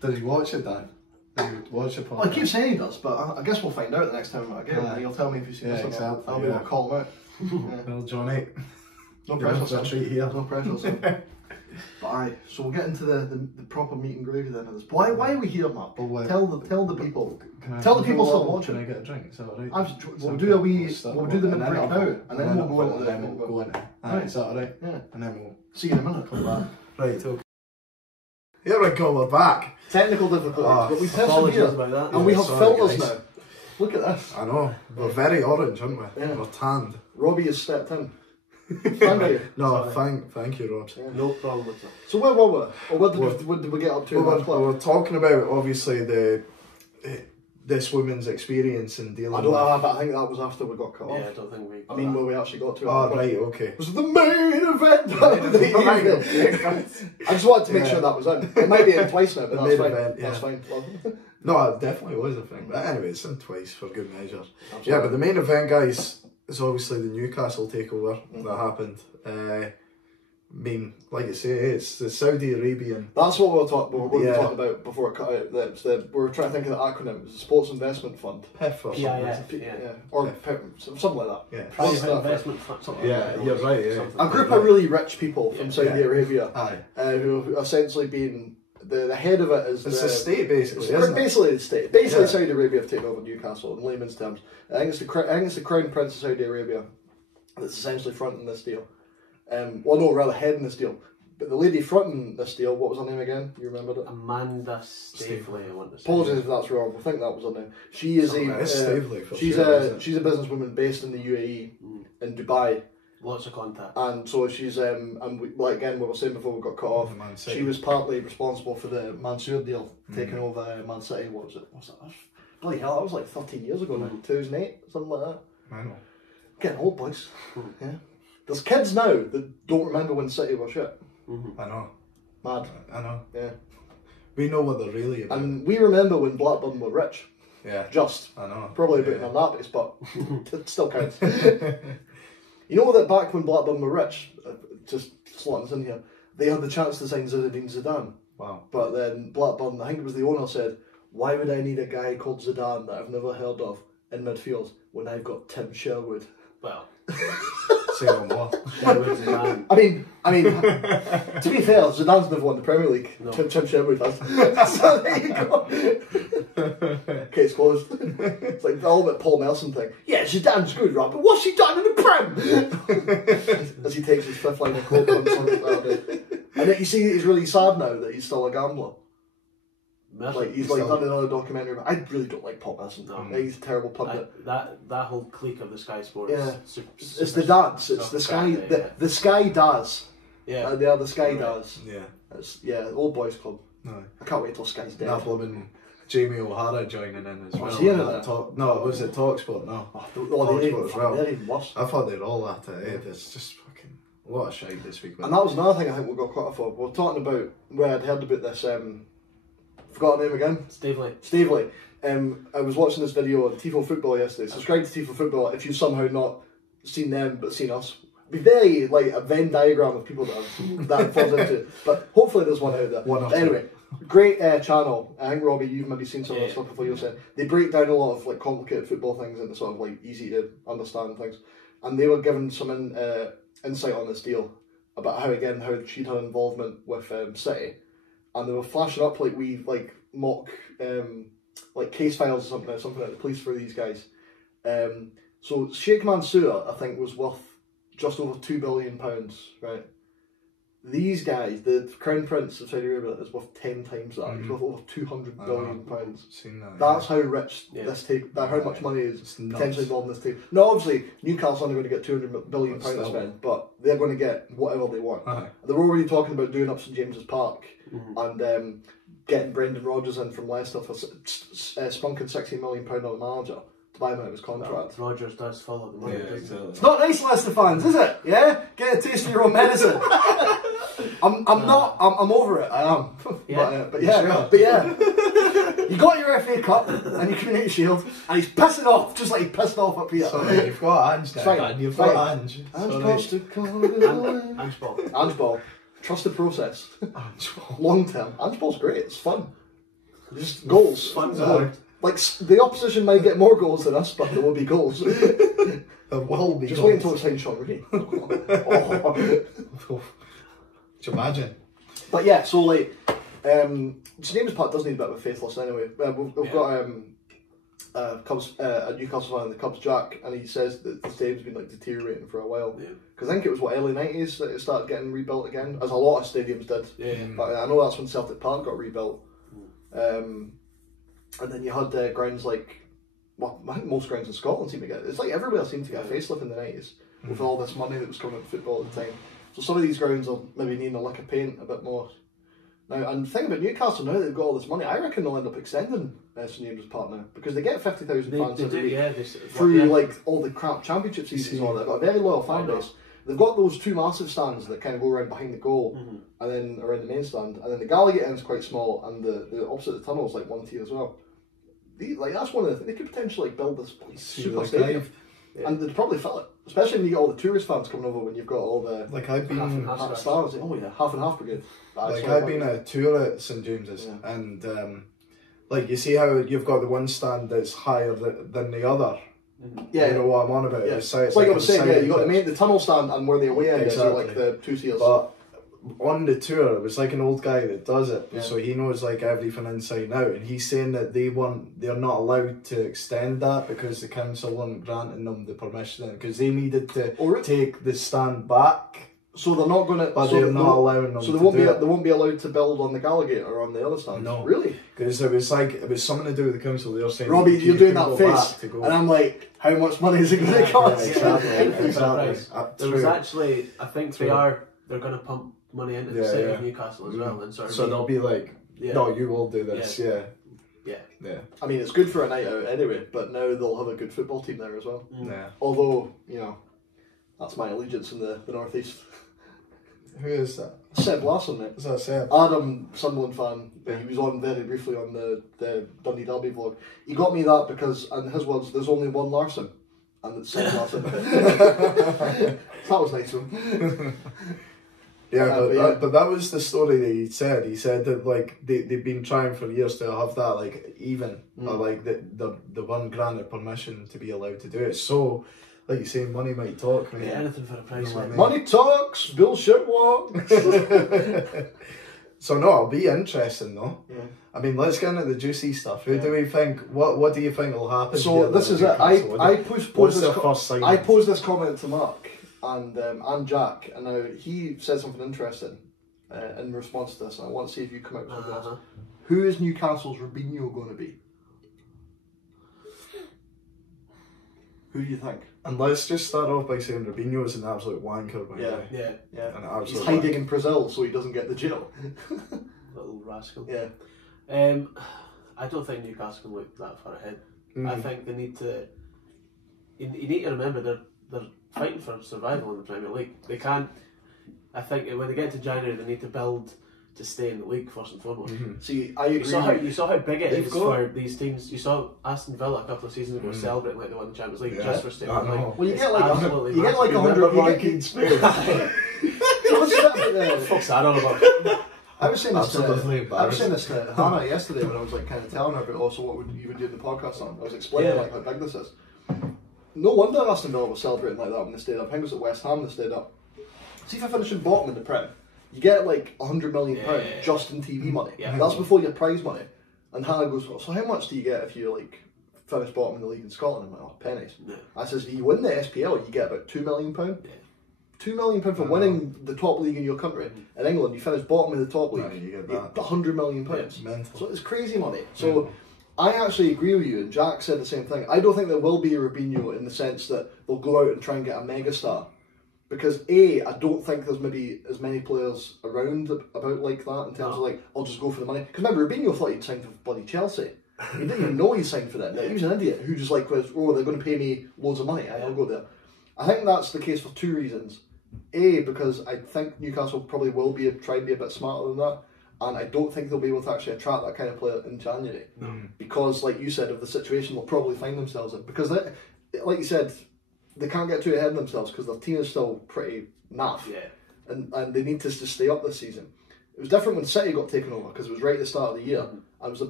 Does he watch it, Dan? Does he watch it? Well, I keep saying he does, but I guess we'll find out the next time we're at a game. And he'll tell me if he's seen this or not. I'll be able to call him out. Well, Johnny. No pressure, son. Treat here. No pressure, son. But aye, so we'll get into the proper meat and gravy then of this. Why are we here, Mark? Tell the people. Tell the people still watching. Can I get a drink? Is that alright? We'll do the mid break now, and then we'll go into the. We'll go into. Alright, is that alright? Yeah. And then we'll see you in a minute. Come back. Right. Okay. Here we go. We're back. Technical difficulties, but we apologies persevered, about that. and we have filters now. Look at this. I know. We're very orange, aren't we? Yeah. We're tanned. Robbie has stepped in. Thank you. No, thank you, Rob. Yeah, no problem with that. So where were we? Or what did we get up to? We're talking about, obviously, this woman's experience in dealing I don't know, but I think that was after we got cut off. Yeah, I don't think we. I mean, where we actually got to. Oh, right, okay. It was the main event of the evening. I just wanted to make sure that was in. It might be in twice now, but that's fine. Event, yeah. That's fine. No, it definitely was a thing. But anyway, it's in twice for good measure. Absolutely. Yeah, but the main event, guys, is obviously the Newcastle Takeover that happened. I mean, like you say, it's the Saudi Arabian. That's what we were talking about before it cut out. We were trying to think of the acronym. It was the Sports Investment Fund. PIF or something. PIF, Or something like that. Yeah. Private investment fund. Something Yeah, like that. you're right, yeah. A group of really rich people from Saudi Arabia, Aye. who have essentially been the head of it is It's a state, basically, it's isn't it? basically the state. Basically, Yeah. Saudi Arabia have taken over Newcastle in layman's terms. I think it's the Crown Prince of Saudi Arabia that's essentially fronting this deal. Well, no, rather heading this deal. But the lady fronting this deal, what was her name again? You remembered it? Amanda Staveley, I want to say. Apologies if that's wrong. I think that was her name. She is she's a businesswoman based in the UAE in Dubai. Lots of contact. And so she's and we, like again we were saying before we got cut off, she was partly responsible for the Mansour deal taking over Man City. What was it? What's that? Bloody hell, that was like 13 years ago now. 2008, something like that. I know. Getting old, boys. Yeah. There's kids now that don't remember when City were shit. I know. Mad. I know. Yeah. We know what they're really about. And we remember when Blackburn were rich. Yeah. Just. I know. Probably a bit on that base, but it still counts. You know that back when Blackburn were rich, just slotting this in here, they had the chance to sign Zinedine Zidane. Wow. But then Blackburn, I think it was the owner, said, why would I need a guy called Zidane that I've never heard of in midfield when I've got Tim Sherwood? Well, say no more. Sherwood's the man. I mean, to be fair, Zidane's never won the Premier League. No. Tim Sherwood has. So there you go. Case closed. It's like the ultimate Paul Merson thing. Yeah, Zidane's good, right? But what's he done in the Prem? As he takes his fifth line of coke on Sunday. And then you see he's really sad now that he's still a gambler. Like he's like done another documentary. But I really don't like Paul Merson. No. He's a terrible pundit. That whole clique of the Sky Sports. Yeah. It's the dads. It's the Sky. The Sky Daz. Yeah. They are the Sky Daz. Yeah. It's Old Boys Club. No. I can't wait till Sky's dead. That blooming Jamie O'Hara joining in as well. Was he in it? No, was it Talksport? No. They're Talksport as well. They're even worse. I thought they'd all at it. It's just fucking a lot of shite this week. And that was another thing I think we got caught up for. We were talking about where I'd heard about this. Forgot her name again. Staveley. I was watching this video on Tifo Football yesterday. Subscribe to Tifo Football if you've somehow not seen them but seen us. Be very like a Venn diagram of people that falls into it. But hopefully there's one out there. Anyway, great channel. I think Robbie, you've maybe seen some of the stuff before you said. They break down a lot of like complicated football things into sort of like easy to understand things. And they were given some insight on this deal about how she'd had involvement with City. And they were flashing up like mock like case files or something like the police for these guys. So Sheikh Mansour, I think, was worth just over £2 billion, right? These guys, the Crown Prince of Saudi Arabia, is worth 10 times that. He's worth over £200 billion. Seen that, That's how rich this take. How much money is potentially involved in this take. No, obviously Newcastle only going to get £200 billion to spend, but they're going to get whatever they want. They're already talking about doing up St James's Park and getting Brendan Rodgers in from Leicester for spunking £16 million on the manager to buy him out of his contract. Rodgers does follow the money. Yeah, exactly. It's not nice, Leicester fans, is it? Yeah, get a taste of your own medicine. I'm over it. I am. Yeah. But yeah. You got your FA Cup and your Community Shield, and he's pissing off just like he pissed off up here. Sorry, you've got Ange now. You've got Ange. Ange Ball. Trust the process. Ange Ball. Long term. Ange Ball's great. It's fun. Just goals. Fun. Like the opposition might get more goals than us, but there will be goals. There will be. Just wait until it's signed Sean Rooney. Could you imagine? But yeah, so like, James Park does need a bit of a faithless anyway. We've got a Newcastle fan in the Cubs, Jack, and he says that the stadium's been like deteriorating for a while. Because I think it was early 90s that it started getting rebuilt again, as a lot of stadiums did. But I know that's when Celtic Park got rebuilt. And then you had grounds like well, I think most grounds in Scotland seem to get it. It's like everywhere seemed to get a facelift in the 90s with all this money that was coming into football at the time. So some of these grounds are maybe needing a lick of paint a bit more. Now, and the thing about Newcastle, now they've got all this money, I reckon they'll end up extending St James's Park now, because they get 50,000 fans every week through like all the crap championship seasons and all that. They've got a very loyal fan base. They've got those two massive stands that kind of go around behind the goal and then around the main stand, and then the Gallagher end's quite small, and the opposite of the tunnel is like one tier as well. That's one of the things, they could potentially like build this super stadium. Yeah. And they'd probably fill it, especially when you get all the tourist fans coming over. When you've got all the I've been half stars. Oh yeah, half and half brigade. I've been a tour at St James's, and you see how you've got the one stand that's higher than the other. Yeah, you know what I'm on about. Yeah. It's like I was saying. Yeah, you got the tunnel stand and where the away end is, like the two tiers. But on the tour, it was like an old guy that does it, so he knows like everything inside and out, and he's saying that they're not allowed to extend that because the council weren't granting them the permission, because they needed to take the stand back. So they're not going to. But they're not allowing them. So they won't be allowed to build on the Gallagher or on the other stand. No, really, because it was something to do with the council. They were saying, Robbie, you're doing that face, and I'm like, how much money is it going to cost? Exactly. There was actually, I think they're going to pump money into the city of Newcastle as well, and so they'll be like, no, you will do this, yeah. I mean, it's good for a night out anyway, but now they'll have a good football team there as well. Yeah. Although, that's my allegiance in the northeast. Who is that? Seb Larson, mate. Is that Seb? Adam, Sunderland fan. He was on very briefly on the Dundee Derby vlog. He got me that because, in his words, there's only one Larson, and it's Seb Larson. That was nice of him. But that was the story that he said. He said that like they've been trying for years to have that or like the one granted permission to be allowed to do it. So, like you say, money might talk. Right? Yeah, anything for a price. Money talks, bullshit walks. So no, it'll be interesting though. Yeah. I mean, let's get into the juicy stuff. Who do we think? What do you think will happen? So this is it. I posed this comment to Mark and Jack, and now he said something interesting in response to this, and I want to see if you come out with something else. Who is Newcastle's Robinho going to be? Who do you think? And let's just start off by saying Robinho is an absolute wanker, by the way. Yeah. He's hiding in Brazil so he doesn't get the jail. Little rascal. Yeah. I don't think Newcastle can look that far ahead. I think they need to. You need to remember they're fighting for survival in the Premier League. They can't. I think when they get to January, they need to build to stay in the league first and foremost. See, I agree. You saw how big it is for these teams. You saw Aston Villa a couple of seasons ago celebrating like they won the Champions League just for staying in the league. Well, you get like 100. Fuck's that all about? I was saying this to Hannah yesterday when I was like kind of telling her about also what you would do in the podcast on. I was explaining like how big this is. No wonder Aston Villa was celebrating like that when they stayed up. I think it was at West Ham they stayed up. See, if I finishing bottom in the Prem, you get like £100 million just in TV money. Yeah. That's before your prize money. And Hannah goes, well, so how much do you get if you like finish bottom in the league in Scotland? I'm like, oh, pennies. Yeah. I says, if you win the SPL, you get about £2 million. Yeah. £2 million for winning the top league in your country. In England, you finish bottom in the top league, you get that. £100 million. Yeah, so it's crazy money. So I actually agree with you, and Jack said the same thing. I don't think there will be a Robinho in the sense that they'll go out and try and get a megastar. Because I don't think there's maybe as many players around about like that in terms of like, I'll just go for the money. Because remember, Robinho thought he'd signed for bloody Chelsea. He didn't even know he signed for them. He was an idiot who just like was, they're going to pay me loads of money, I'll go there. I think that's the case for two reasons. Because I think Newcastle probably will try and be a bit smarter than that. And I don't think they'll be able to actually attract that kind of player in January. Because, like you said, of the situation they'll probably find themselves in. Because, like you said, they can't get too ahead of themselves because their team is still pretty naff. Yeah. And they need to just stay up this season. It was different when City got taken over because it was right at the start of the year. It was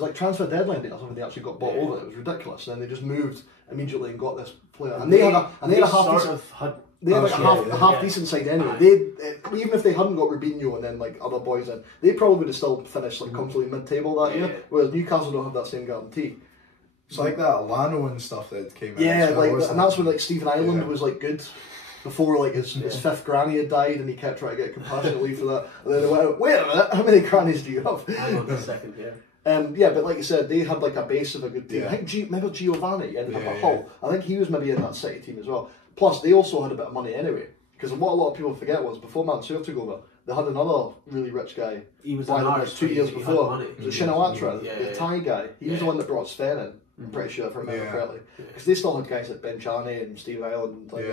like transfer deadline day or something. They actually got bought over. It was ridiculous. And then they just moved immediately and got this player. And they had a half decent side anyway. Even if they hadn't got Robinho and then like other boys in, they probably would have still finished like comfortably mid-table that year. Whereas Newcastle don't have that same guarantee. It's like that Alano and stuff that came out. Yeah, and that's when like Stephen Ireland was like good. Before like his fifth granny had died and he kept trying to get compassionate leave for that. And then they went, wait a minute, how many grannies do you have? I'm on the second here. Yeah, but like you said, they had like a base of a good team. Yeah. I think remember Giovanni and Yeah, Hull? I think he was maybe in that City team as well. Plus, they also had a bit of money anyway. Because what a lot of people forget was before Mansour took over, they had another really rich guy. He was by an them, like arse, 2 years he had before. money. It was Shinawatra, Yeah, the yeah. Thai guy. He was the one that brought Sven in. I'm pretty sure, if I remember correctly. Because they still had guys like Ben Chani and Steve Island, like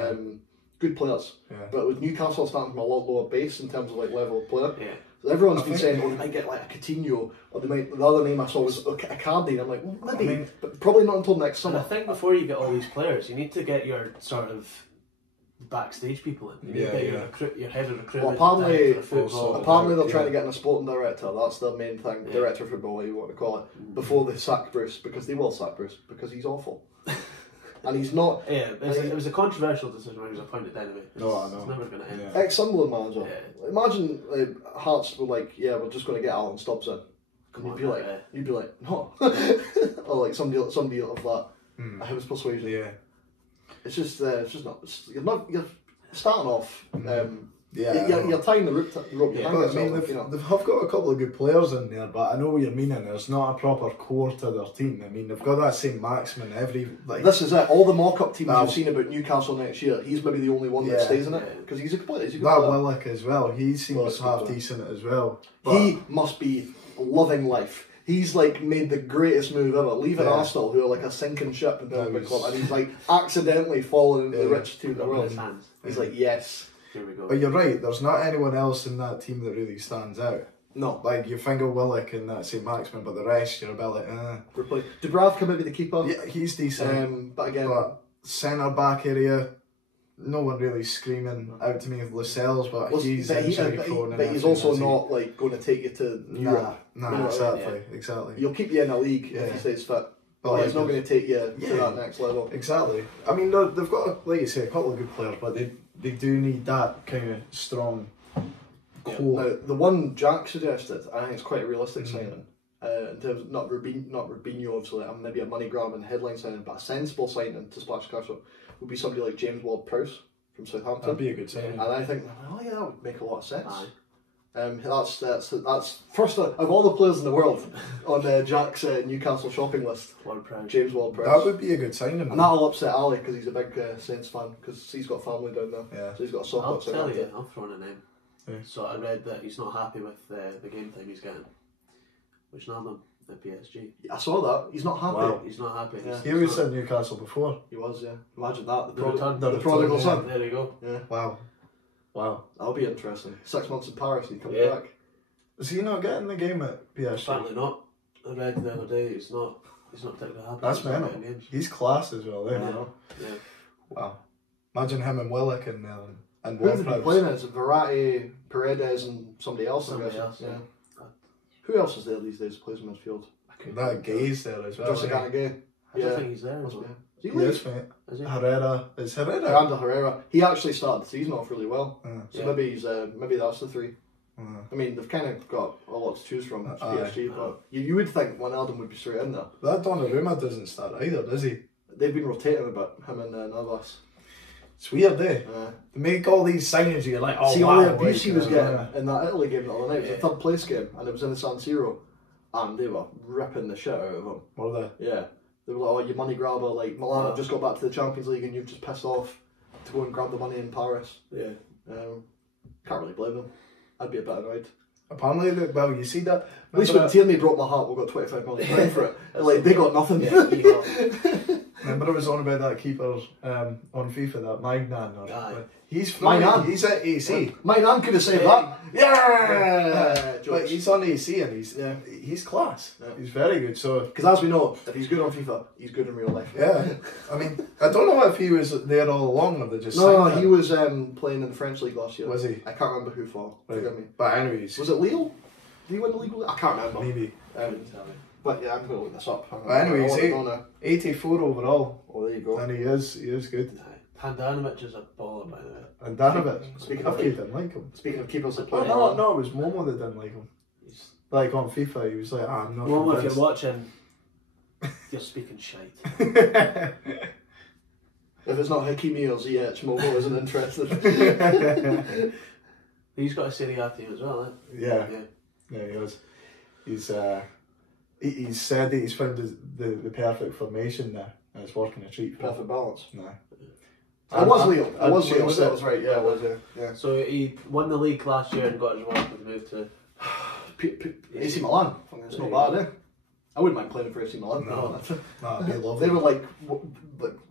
good players. Yeah. But with Newcastle starting from a lot lower base in terms of like level of player. Yeah. So everyone's been saying, oh, they might get like a Coutinho, or they might. The other name I saw was a Cardi, and I'm like, well, maybe, but probably not until next And summer. I think before you get all these players, you need to get your sort of backstage people in. You need to get your head of recruitment. Well, apparently, director of football. apparently they're trying to get in a sporting director. That's the main thing. Director of football, whatever you want to call it. Before they sack Bruce, because they will sack Bruce because he's awful. And he's not. Yeah, it was a controversial decision when he was appointed anyway. No, I know. It's never going to end. Ex-Sunderland manager. Yeah. Imagine Hearts were like, yeah, we're just going to get Alan Stubbs in. You'd be like, no. Or like somebody of that. I have his persuasion. Yeah. It's just not. You're starting off. Yeah. You're tying the rope behind But, I mean, yourself, they've got a couple of good players in there, but I know what you're meaning. There's not a proper core to their team. I mean, they've got that same Maximin every. Like, this is it. All the mock-up teams you've seen about Newcastle next year, he's maybe the only one that stays in it because he's a good player. He's a good player. Willock as well. He seems half decent as well. But he must be loving life. He's like made the greatest move ever, leaving Arsenal, who are like a sinking ship in the big club, and he's like accidentally fallen into the richest team in the world. He's like, yes. Here we go. But you're right, there's not anyone else in that team that really stands out. No. Like, you think of Willock and that St. Maximin, but the rest, you're a bit like, Dubravka maybe the keeper. Yeah, he's decent. But again... centre back area, no one really screaming out to me of Lascelles, but he's injury prone. But he's also not like going to take you to Europe. Nah, exactly. He'll keep you in a league if he stays fit. But he's not going to take you to that next level. Exactly. I mean, they've got, like you say, a couple of good players, but they do need that kind of strong core. Now, the one Jack suggested, I think it's quite a realistic signing. In terms of not Rubinho, obviously, and maybe a money grab and headline signing, but a sensible signing to splash cash up would be somebody like James Ward-Prowse from Southampton. That'd be a good signing. And I think, that would make a lot of sense. That's first of all the players in the world on Jack's Newcastle shopping list. James Ward-Prowse. That would be a good signing. And that'll upset Ali because he's a big Saints fan because he's got family down there. Yeah. So he's got a soft I'll tell you, I'll throw in a name. Yeah. So I read that he's not happy with the game time he's getting. Which named him at PSG. I saw that. He's not happy. Wow. He's not happy. Yeah. He was at Newcastle before. He was, yeah. Imagine that. The prodigal son. There you go. Yeah. Wow. That'll be interesting. 6 months in Paris, he comes back. Is he not getting the game at PSG? Apparently not. I read the other day he's not particularly happy. That's mental. He's class as well, there. Yeah. Wow. Imagine him and Willock and who have they been playing? Is it Verratti, Paredes, and somebody else? Yeah. Who else is there these days? Plays in midfield. That Gay's there as well. Just a Gay. I don't think he's there. He is, mate. Is he? Herrera. Is Herrera? Miranda Herrera. He actually started the season off really well. So maybe he's maybe that's the three. I mean, they've kind of got a lot to choose from. PSG, but you would think Wijnaldum would be straight in there. That Donnarumma doesn't start either, does he? They've been rotating a bit, him and Navas. It's weird, eh? They make all these signings, you're like, oh, see, wow, all the abuse he was getting in that Italy game the other night. It was a third place game, and it was in the San Siro, and they were ripping the shit out of him. Were they? Yeah. They were like, oh, you money grabber, like, Milan have just got back to the Champions League and you've just pissed off to go and grab the money in Paris. Yeah. Can't really blame them. I'd be a bit annoyed. Apparently, you see that? At least when Tierney broke my heart, we got 25 million for it. Like, they got nothing. Remember I was on about that keeper on FIFA, that Magnan? He's at AC. My nan could have saved that. Yeah! But he's on AC and he's class. He's very good. So because as we know, if he's good on FIFA, he's good in real life. Yeah. I mean, I don't know if he was there all along or they just No, he was playing in the French league last year. Was he? I can't remember who for. Right. Forgive me. But anyways. Was it Lille? Did he win the league? I can't remember. Maybe. But yeah, I'm going to look this up. But anyways, 84 overall. Oh, there you go. And he is good. Handanovic is a baller, by the way. Handanovic? Speaking of keepers, didn't like him. Speaking of keepers that play no, it was Momo that didn't like him. Like on FIFA, he was like, I'm not Momo, if you're watching, you're speaking shite. If it's not Hakimi or Ziyech, Momo isn't interested. He's got a Serie A team as well, eh? Yeah, he is. He's He's said that he's found the perfect formation there, and it's working a treat for him. Perfect balance. No. It was Leo. It was Leo. That was right. Yeah, it was. Yeah. So he won the league last year and got his reward with the move to AC Milan. It's not bad, eh? I wouldn't mind playing for AC Milan. No, that'd be lovely. They were like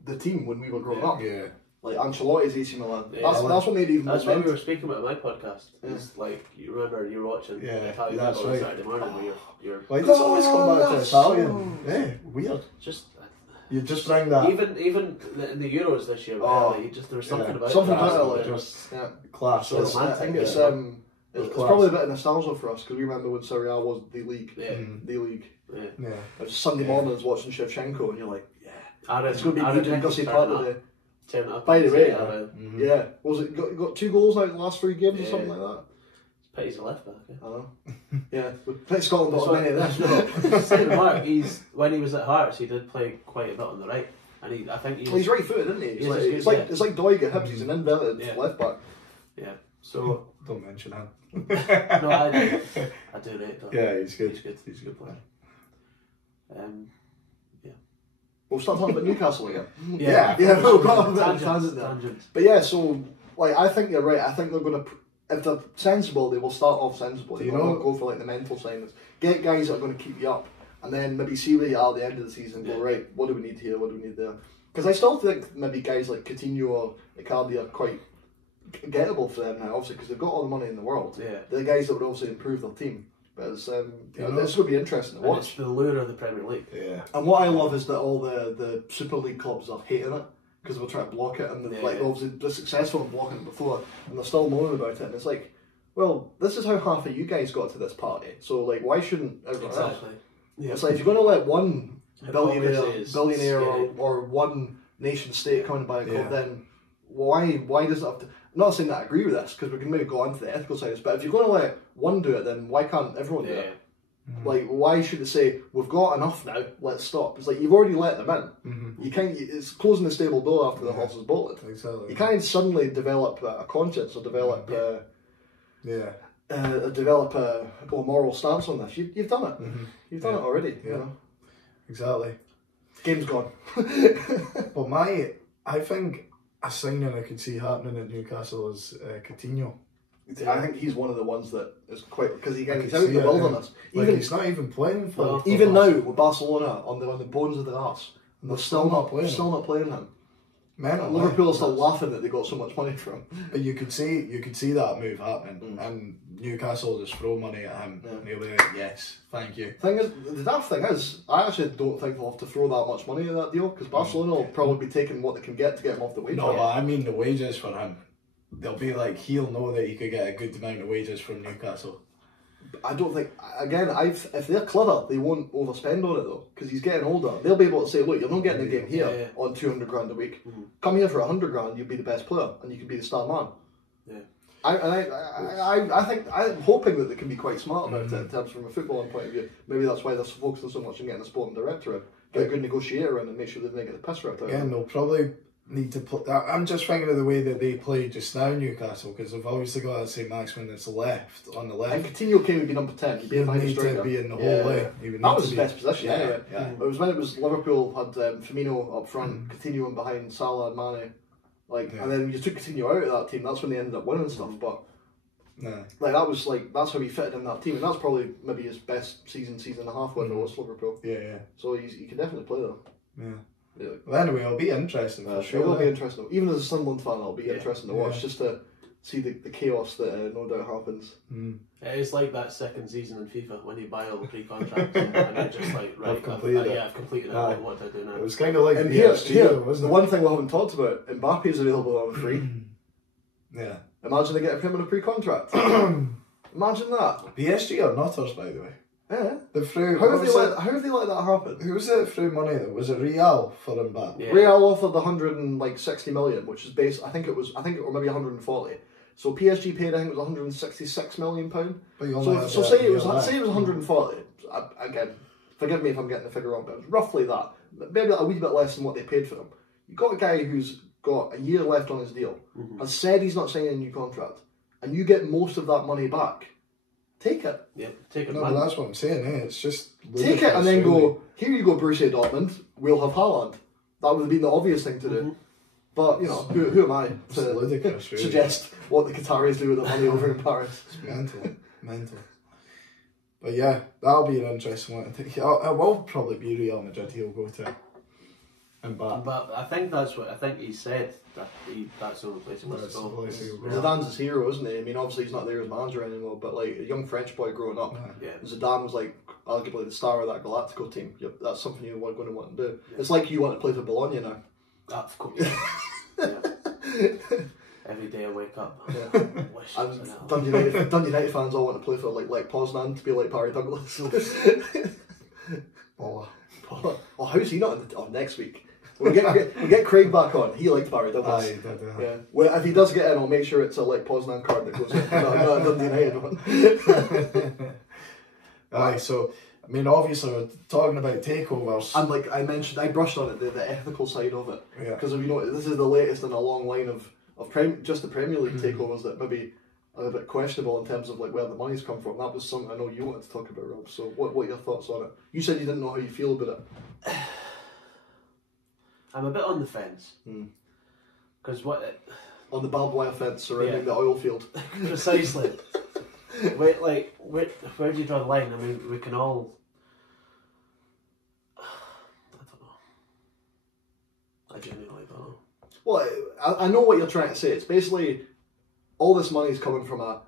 the team when we were growing up. Yeah. Like Ancelotti's AC Milan. Yeah. That's what made it even That's more what we were fun. speaking about in my podcast. Is like you remember you were watching Italian that's football on right. Saturday morning where you're Why does it always come back to Italian? Yeah, weird. just You just bring that even in the Euros this year. There was something about something about it. that. Like, just yeah. class. So I think it's class. probably a bit of nostalgia for us because we remember when Serie A was the league. Yeah. The league. Yeah. It was Sunday mornings watching Shevchenko and you're like, Aaron, it's going to be good to go see part of the. Turn up. By the way, Mm-hmm. was it got 2 goals now in the last 3 games or something like that? Pity he's a left back. I know. Yeah, we played Scotland got many of this. Same with Mark. When he was at Hearts, he did play quite a bit on the right, and I think Well, he's right-footed, isn't he? It's like Doig at Hibs. He's an inverted left back. Yeah. So don't mention him. no, I do rate that. Yeah, he's good. He's a good player. We'll start talking about Newcastle again. Yeah. We'll go off a bit of a Tangent. tangent. But yeah, so like I think you're right. I think they're going to, if they're sensible, they will start off sensible. They won't go for like the mental signings. Get guys that are going to keep you up, and then maybe see where you are at the end of the season. And go right. What do we need here? What do we need there? Because I still think maybe guys like Coutinho or Icardi are quite gettable for them now, obviously, because they've got all the money in the world. Yeah. They're guys that would obviously improve their team. But it's, this would be interesting to watch. It's the lure of the Premier League. Yeah. And what I love is that all the Super League clubs are hating it because they're trying to block it, and obviously they're successful in blocking it before, and they're still moaning about it. And it's like, well, this is how half of you guys got to this party. So like, why shouldn't everyone else? Yeah. It's like if you're going to let one billionaire scary. or one nation state come and buy a club, then why does it have to? I'm not saying that I agree with this because we can maybe go on to the ethical side, but if you're going to let one do it, then why can't everyone do it? Like, why should it say we've got enough now? Let's stop. It's like you've already let them in. Mm-hmm. You can't. It's closing the stable door after the horse is bolted. Exactly. You can't suddenly develop a conscience or develop a moral stance on this. You've done it. Mm-hmm. You've done it already. Yeah. You know? Exactly. Game's gone. But I think a signing I could see happening at Newcastle is Coutinho. I think he's one of the ones that is quite because he's out in see the it, wilderness. Like he's not even playing for. Even now with Barcelona on the bones of the arse, and they're still not playing him. Mental, Liverpool are still laughing that they got so much money from. But you could see that move happening, and Newcastle just throw money at him, and he'll be like, "Yes, thank you." The daft thing is, I actually don't think they'll have to throw that much money at that deal because Barcelona will probably be taking what they can get to get him off the wage. No, I mean the wages for him. They'll be like, he'll know that he could get a good amount of wages from Newcastle. I don't think, again, if they're clever, they won't overspend on it though, because he's getting older. They'll be able to say, look, you're not getting a game here on 200 grand a week. Mm-hmm. Come here for 100 grand, you'll be the best player, and you can be the star man. Yeah. I think, I'm hoping that they can be quite smart about it in terms from a footballing point of view. Maybe that's why they're focusing so much on getting a sporting director in, get a good negotiator in, and make sure they don't get the piss right out of it. Again, they'll probably need to put that. I'm just thinking of the way that they play just now, Newcastle, because they've obviously got to say Maximin that's on the left. And Coutinho came to be number 10. He'd be to be in the whole way. That was his best position anyway. Yeah. It was when it was Liverpool had Firmino up front, Coutinho in behind, Salah and Mane. And then you took Coutinho out of that team. That's when they ended up winning stuff. But that's how he fitted in that team, and that's probably maybe his best season and a half when it was Liverpool. Yeah. So he can definitely play there. Yeah. Really. Well, anyway, it'll be interesting for sure. It will be interesting. Even as a Sunderland fan, it'll be interesting to watch, just to see the chaos that no doubt happens. It's like that second season in FIFA when you buy all the pre-contracts and you're just like, right, I've completed it. What do I do now? It was kind of like and here, the one thing we haven't talked about, Mbappe's available on free. Yeah. Imagine they get him on a pre-contract. Imagine that. PSG are nutters, by the way. Yeah. How have they let that happen? Who was it through money though? Was it Real for Mbappe? Yeah. Real offered 160 million, which is based. I think it was maybe 140. So PSG paid, I think it was 166 million £. So say it was 140. Again, forgive me if I'm getting the figure wrong, but it was roughly that. Maybe a wee bit less than what they paid for him. You got a guy who's got a year left on his deal, has said he's not signing a new contract, and you get most of that money back. take it. Yeah, take it. No, but that's what I'm saying. It's just take it and then go. Here you go, Borussia Dortmund. We'll have Haaland. That would have been the obvious thing to do. But you know, who am I to suggest what the Qataris do with the money over in Paris? It's mental. But yeah, that'll be an interesting one. It will probably be Real Madrid. He'll go to. But I think he said that that's the only place he wants to go. Zidane's his hero, isn't he? I mean, obviously he's not there as manager anymore, but like a young French boy growing up, Zidane was like arguably the star of that Galactico team. Yep, that's something you're going to want to do. Yeah. It's like you want to play for Bologna now. Of course. Every day I wake up. Yeah. Dundee United fans all want to play for like Poznan to be like Barry Douglas. Oh, how's he not in the next week? We'll get Craig back on. He liked Barry Douglas. Aye, did. Yeah. Well, if he does get in, I'll make sure it's a like Poznan card that goes in. Not a Dundee United one. Aye, so I mean, obviously we're talking about takeovers. And like I mentioned, I brushed on it the ethical side of it because if you know this is the latest in a long line of just the Premier League takeovers that maybe are a bit questionable in terms of like where the money's come from. That was something I know you wanted to talk about, Rob. So what are your thoughts on it? You said you didn't know how you feel about it. I'm a bit on the fence. Because on the barbed wire fence surrounding the oil field. Precisely. Where do you draw the line? I mean, we can all. I don't know. I genuinely don't know. Well, I know what you're trying to say. It's basically all this money is coming from a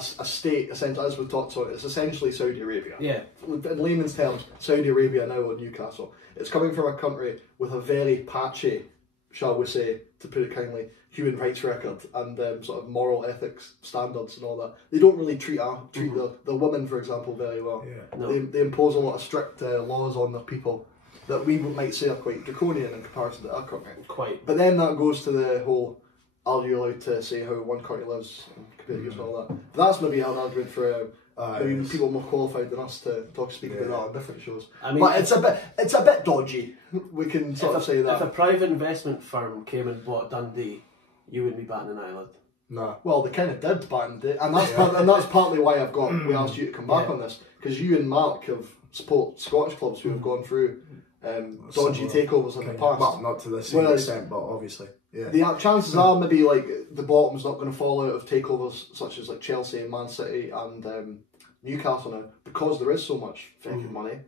state, essentially, as we've talked about. It's essentially Saudi Arabia. Yeah. In layman's terms, Saudi Arabia now on Newcastle. It's coming from a country with a very patchy, shall we say, to put it kindly, human rights record and sort of moral ethics standards and all that. They don't really treat the women, for example, very well. Yeah. No. They impose a lot of strict laws on their people that we might say are quite draconian in comparison to our country. Quite. But then that goes to the whole, are you allowed to say how one country lives compared to yours and all that? But that's maybe an argument for people more qualified than us to speak about that on different shows. I mean, but it's a bit dodgy. We can sort of say that. If a private investment firm came and bought Dundee, you wouldn't be batting an eyelid. No. Well, they kind of did back in the day, and that's that's partly why we asked you to come back on this, because you and Mark have support Scottish clubs who have gone through dodgy takeovers in the past. Well, not to the same extent, but obviously. Yeah. The chances are maybe like the bottom's not going to fall out of takeovers such as like Chelsea, Man City, and Newcastle now, because there is so much fucking money.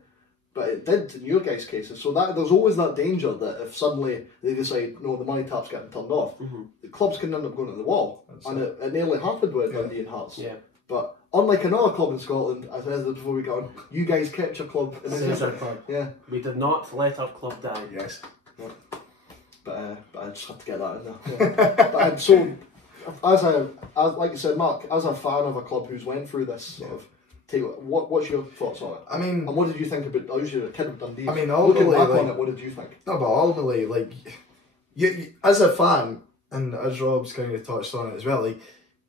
But it did in your guys' cases, so that there's always that danger that if suddenly they decide no, the money tap's getting turned off, the clubs can end up going to the wall. It nearly happened with Dundee and Hearts. Yeah. But unlike another club in Scotland, as I said before we got on, you guys kept your club in the club. Yeah. We did not let our club die. Yes. Yeah. But I just had to get that in there. Yeah. But I'm so, as like you said, Mark, as a fan of a club who's went through this sort of. What's your thoughts on it? I mean, and what did you think about? I was a kid with Dundee. I mean, looking back on it, what did you think? No, but ultimately, like, you as a fan, and as Rob's kind of touched on it as well, like,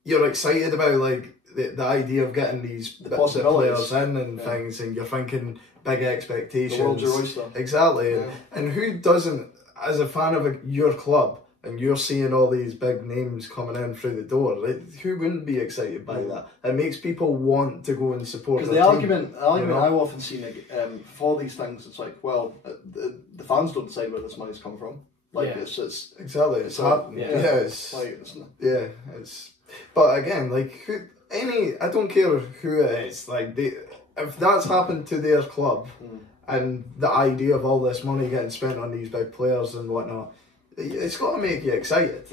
you're excited about like the idea of getting these players in and things, and you're thinking big expectations. The world's your oyster. Exactly, and who doesn't, as a fan of your club? And you're seeing all these big names coming in through the door. Who wouldn't be excited by that? It makes people want to go and support. Because the argument I've often seen for these things, it's like, well, the fans don't decide where this money's come from. Like it's exactly it's happening. But again, like I don't care who it is. Like if that's happened to their club, and the idea of all this money getting spent on these big players and whatnot. It's got to make you excited.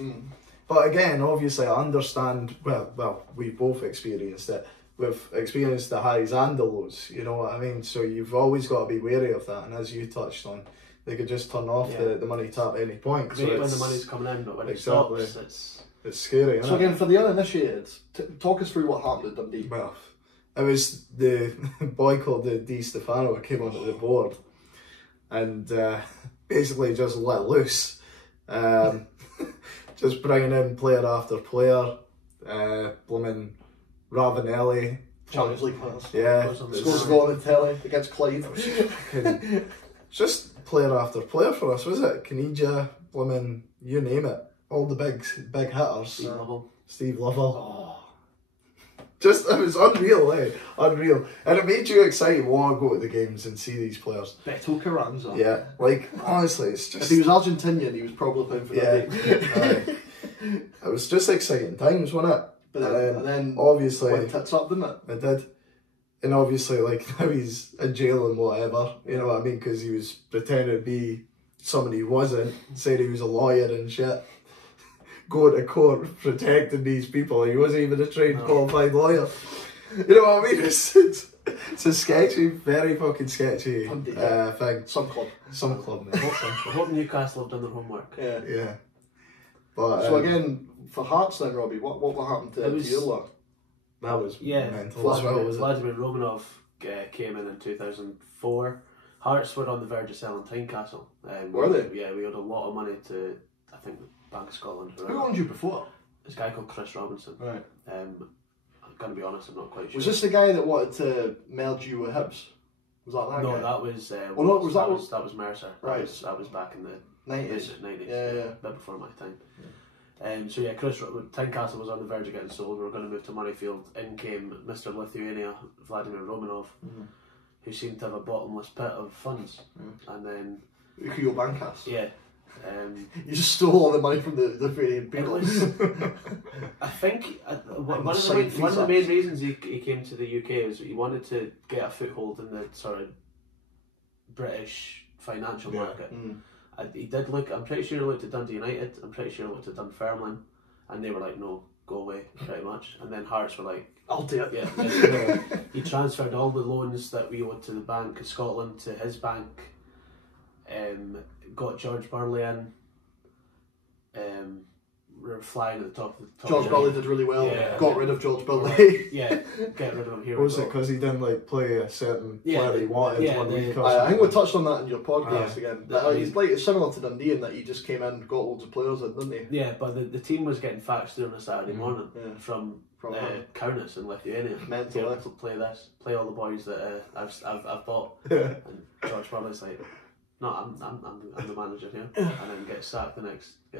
But again, obviously I understand, well, we've both experienced it. We've experienced the highs and the lows, you know what I mean? So you've always got to be wary of that. And as you touched on, they could just turn off the money tap at any point. Great when the money's coming in, but when it stops, it's scary, isn't it? So again, for the uninitiated, talk us through what happened at Dundee. Well, it was the boy called Di Stefano who came onto the board and basically just let loose. Just bringing in player after player, blooming Ravanelli, Champions League players. Yeah, scores a goal on the telly against Clyde. Just player after player for us, was it? Canija, blooming, you name it, all the big hitters. Steve Lovell. Steve Lovell. it was unreal, unreal, and it made you excited to want to go to the games and see these players. Beto Carranza. Yeah, like honestly, it's just. If he was Argentinian, he was probably playing for that team. It was just exciting times, wasn't it? But and then obviously went tits up, didn't it? It did. And obviously, like, now he's in jail and whatever, you know what I mean? Because he was pretending to be somebody he wasn't, said he was a lawyer and shit. Going to court protecting these people. He wasn't even a trained qualified lawyer. You know what I mean? It's a sketchy, very fucking sketchy thing. Some club, mate. I hope Newcastle have done their homework. Yeah. But, so again, for Hearts then, Robbie, what will happen to your lot? That was mental as well, wasn't Vladimir Romanov came in 2004. Hearts were on the verge of selling Tynecastle. Were they? Yeah, we owed a lot of money to, I think, the Bank of Scotland. Who owned you before? This guy called Chris Robinson. Right. I'm going to be honest, I'm not quite sure. Was this the guy that wanted to merge you with Hibs? Was that guy? No, that was. That was Mercer. Right. That was back in the 90s. 90s. Yeah. A bit before my time. So yeah, Tynecastle was on the verge of getting sold. We were going to move to Murrayfield. In came Mr. Lithuania, Vladimir Romanov, who seemed to have a bottomless pit of funds. And then Ukuyo Bankas. Yeah. You just stole all the money from the Lithuanian people. I think one of the main reasons he came to the UK is he wanted to get a foothold in the sort of British financial market. He did look. I'm pretty sure he looked at Dundee United. I'm pretty sure he looked at Dunfermline, and they were like, "No, go away," pretty much. And then Hearts were like, "I'll do it." Yeah. He transferred all the loans that we owed to the Bank of Scotland to his bank. Got George Burley in. We were flying at the top of the top. George Burley did really well. Yeah. Got rid of George Burley. Get rid of him. Here was it because he didn't like play a certain player he wanted one week? I think we touched on that in your podcast again. It's similar to Dundee in that he just came in, got loads of players in, didn't he? Yeah, but the team was getting faxed through on a Saturday morning from Kaunas in Lithuania. Mental. To play all the boys that I've bought. And George Burley's like, "No, I'm the manager here," and then gets sacked the next day.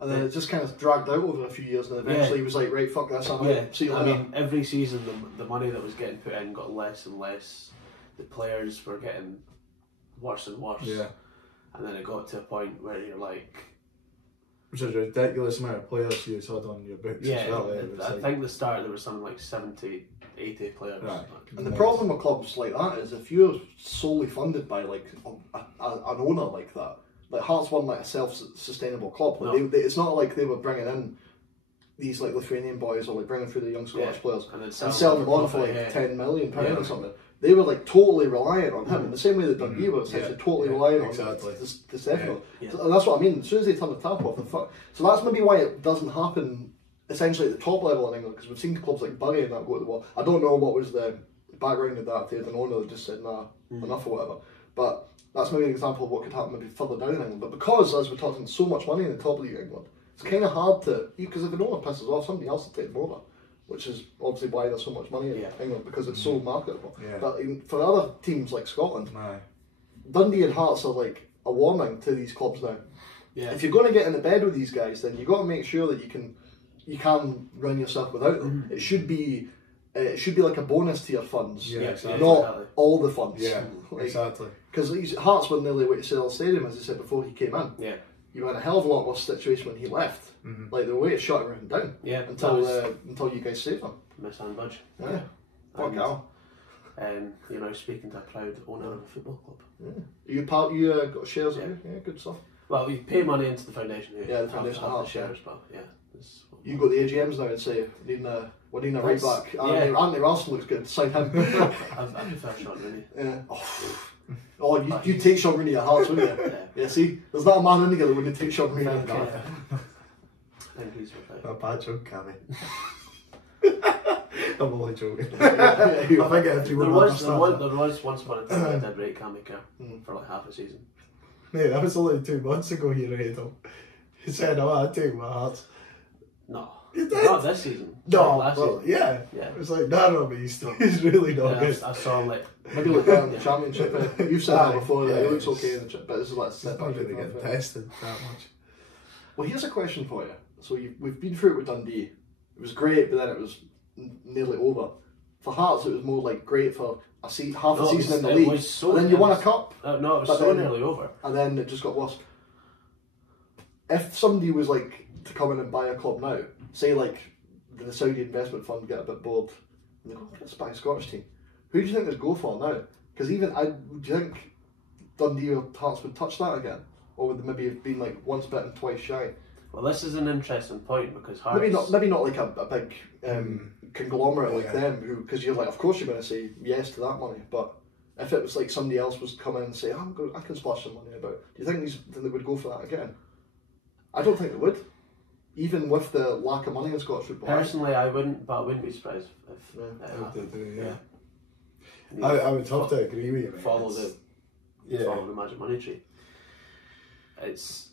And then it just kind of dragged out over a few years, and eventually he was like, "Right, fuck this, I'm out." See you later. I mean, every season the money that was getting put in got less and less. The players were getting worse and worse. Yeah. And then it got to a point where you're like, which is a ridiculous amount of players you had on your books as well. I think the start there was something like 70, 80 players. Right. And the problem with clubs like that is if you're solely funded by like an owner like that, like Hearts weren't like a self-sustainable club. Like it's not like they were bringing in these like Lithuanian boys or like bringing through the young Scottish players and selling them on for like £10 million or something. They were like totally reliant on him in the same way that Dundee were essentially totally reliant on the Stefano. So that's what I mean. As soon as they turn the tap off, so that's maybe why it doesn't happen essentially at the top level in England, because we've seen clubs like Bury and that go to the wall. I don't know what was the background of that. They had an owner that just said nah, enough or whatever. But that's maybe an example of what could happen maybe further down in England. But because, as we're talking, so much money in the top league of England, it's kind of hard to, because if an owner pisses off, somebody else will take them over, which is obviously why there's so much money in England, because it's so marketable. But for other teams like Scotland, Dundee and Hearts are like a warning to these clubs now. If you're going to get in the bed with these guys, then you've got to make sure that you can run yourself without them. It should be like a bonus to your funds, not all the funds. Exactly. Because Hearts were nearly way to sell the stadium, as I said before he came in. You had a hell of a lot worse situation when he left. Like the way to shut everything down. Until you guys saved him. Miss and budge. Fuck hell. You're now speaking to a proud owner of a football club. You got shares in it? Yeah, good stuff. Well, we pay money into the foundation here. Yeah, the foundation have the shares, but you go to the AGMs now and say, we need a right back. Anthony Ralston looks good, sign him. I prefer Sean Rooney. Yeah. You take Sean Rooney at Hearts, wouldn't you? Yeah, see? There's not a man in the that wouldn't take Sean Rooney at Hearts. A bad joke, Cammy. I'm only joking. I think everyone there was once upon a time I did rate Cammy Kerr for like half a season. Mate, that was only 2 months ago you rated him. He said, I'd take my Hearts. No. You did? Not this season. No, last season. Yeah. It was like, Robbie, he's really not good. I saw him like... Maybe look down in the Championship. You've said that before, he looks okay in the Championship, but this is like... He's not going to get tested that much. Well, here's a question for you. So we've been through it with Dundee. It was great, but then it was nearly over. For Hearts, it was more like great for half a season in the it league, was so, and then you won a cup. No, it was but so then- nearly over. And then it just got worse. If somebody was like to come in and buy a club now, say like the Saudi investment fund get a bit bored, and they go, let's buy a Scottish team. Who do you think they'd go for now? Because do you think Dundee or Hearts would touch that again? Or would they maybe have been like once bitten, twice shy? Well, this is an interesting point because Hearts... Maybe not like a big conglomerate like them, because you're like, of course you're going to say yes to that money, but if it was like somebody else was to come in and say, I can splash some money about, do you think they would go for that again? I don't think they would, even with the lack of money in Scottish football. Personally, I wouldn't, but I wouldn't be surprised if it happened. I would have to agree with you, mate. Follow the magic money tree. It's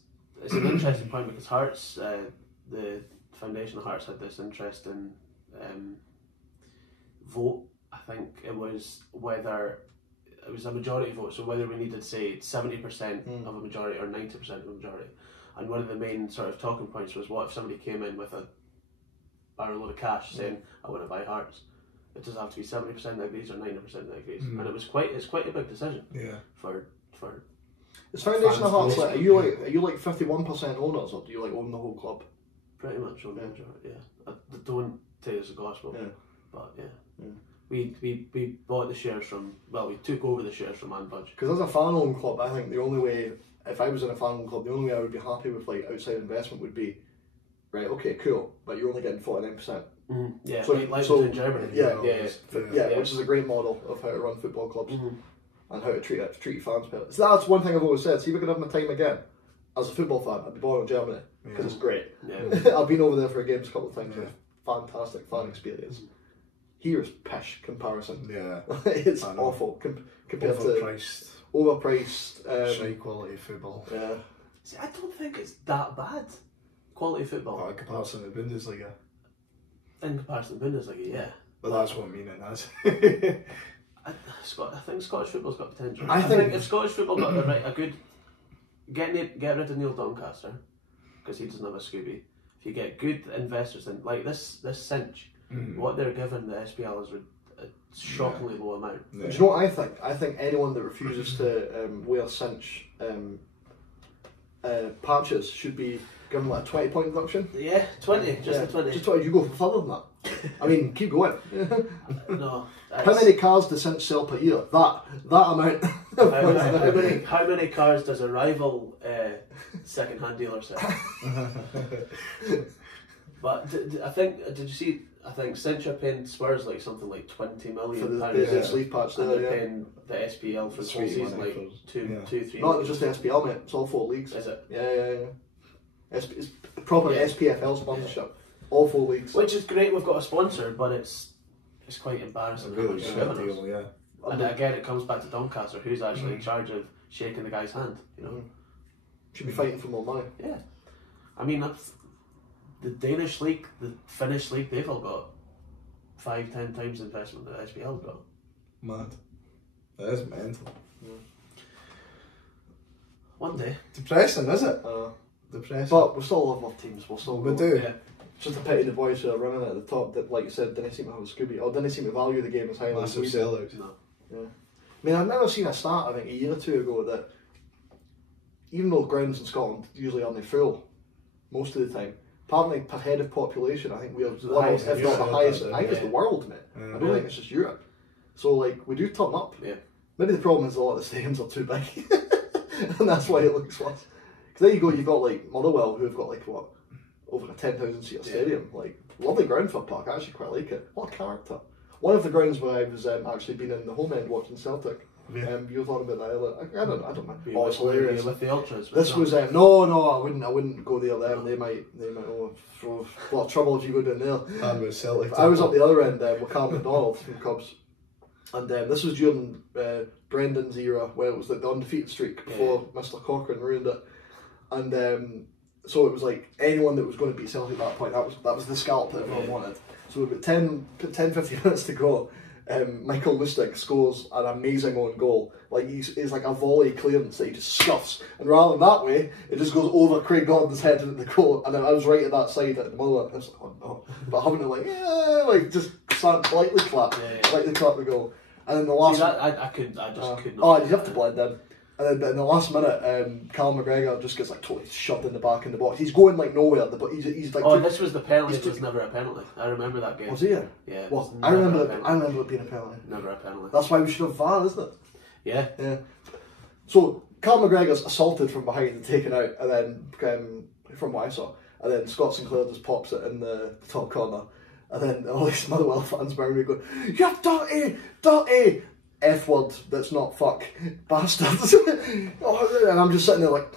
an interesting point because Hearts, the foundation of Hearts had this interesting vote. I think it was whether it was a majority vote, so whether we needed, say, 70% of a majority or 90% of a majority. And one of the main sort of talking points was, what if somebody came in with a barrel load of cash saying, I want to buy Hearts? It does have to be 70% that agrees or 90% that agrees. And it's quite a big decision. Yeah. For Is Foundation of Hearts like, are you like 51% owners, or do you like own the whole club? pretty much on the majority, yeah. I don't take it as a gospel, but yeah. We bought the shares from, we took over the shares from Ann Budge. Because as a fan-owned club, I think the only way, if I was in a fan-owned club, the only way I would be happy with like outside investment would be, right, okay, cool, but you're only getting 49%. Yeah, so, like in Germany. Yeah, yeah, which is a great model of how to run football clubs and how to treat fans better. So that's one thing I've always said. See, if I could have my time again as a football fan, I'd be born in Germany because it's great. Yeah. I've been over there for games a couple of times. It's a fantastic fan experience. Here's pish comparison. Yeah, it's awful compared overpriced, overpriced, quality football. Yeah. See, I don't think it's that bad. Quality football. In comparison to the Bundesliga. In comparison to the Bundesliga, yeah. But that's what I mean it as. I think Scottish football's got potential. I think if Scottish football got a good get rid of Neil Doncaster because he doesn't have a Scooby. If you get good investors in like this cinch, what they're giving the SPL is a shockingly low amount. Do you know what I think? I think anyone that refuses to wear cinch patches should be given like a 20-point deduction. Yeah, 20, just a 20. Just 20. You go for further than that. I mean, keep going. No. How many cars does cinch sell per year? That amount. How many cars does a rival second-hand dealer sell? But I think, did you see? I think Cinch are paying Spurs like something like £20 million for the sleeve patch and there, they're paying the SPL for the whole season like two, 3. Not just the SPL, mate. It's all 4 leagues. Is it? Yeah. It's proper SPFL sponsorship. All 4 leagues. Which is great. We've got a sponsor, but it's quite embarrassing. Really shit deal, yeah. And again, it comes back to Doncaster, who's actually in charge of shaking the guy's hand. You know, should be fighting for more money. Yeah, I mean that's the Danish league, the Finnish league. They've all got 5-10 times the investment that SPL's got. Mad. That is mental. One day. Depressing, is it? Depressing. But we still love our teams. We do. Yeah. It's just a pity the boys who are running at the top that, like you said, didn't seem to have a Scooby or didn't seem to value the game as highly as we did. No. Yeah. I mean, I've never seen a stat, I think, a year or two ago that even though grounds in Scotland usually aren't full most of the time, apparently per head of population, I think we are one of, if not the highest. I think it's the world, mate. I don't think it's just Europe. So, like, we do turn up. Yeah. Maybe the problem is a lot of the stadiums are too big, and that's why it looks worse. Because there you go, you've got like Motherwell, who've got like what, over a 10,000 seat stadium. Like, lovely ground for a park. I actually quite like it. What a character. One of the grounds where I was actually been in the home end watching Celtic. You were talking about that earlier. I don't mind. Oh, it's hilarious. With the ultras. This was no. I wouldn't go there. They might throw a lot of trouble if you go down there. And with Celtic. I was up the other end with Carl McDonald from Cubs, and this was during Brendan's era, where it was like the undefeated streak before Mr. Cochrane ruined it, and so it was like anyone that was going to beat Celtic at that point, that was the scalp that everyone wanted. So we've got 10-15 minutes to go. Michael Lustig scores an amazing own goal. Like he's like a volley clearance that he just scuffs, and rather than that way, it just goes over Craig Gordon's head into the goal. And then I was right at that side at the moment. I was like, oh no! But having to like just lightly clap the goal. And then the last, see, that, I could not. Oh, you have to blend in. And then, but in the last minute, Callum McGregor just gets like totally shoved in the back in the box. He's going like nowhere, but he's like. Oh, this was the penalty. It was never a penalty. I remember that game. Was he? Yeah. Well, I remember it being a penalty. Never a penalty. That's why we should have VAR, isn't it? Yeah. Yeah. So Callum McGregor's assaulted from behind and taken out, and then from what I saw, and then Scott Sinclair just pops it in the top corner, and then all these Motherwell fans behind me go, "You dirty F word that's not fuck bastards," and I'm just sitting there like,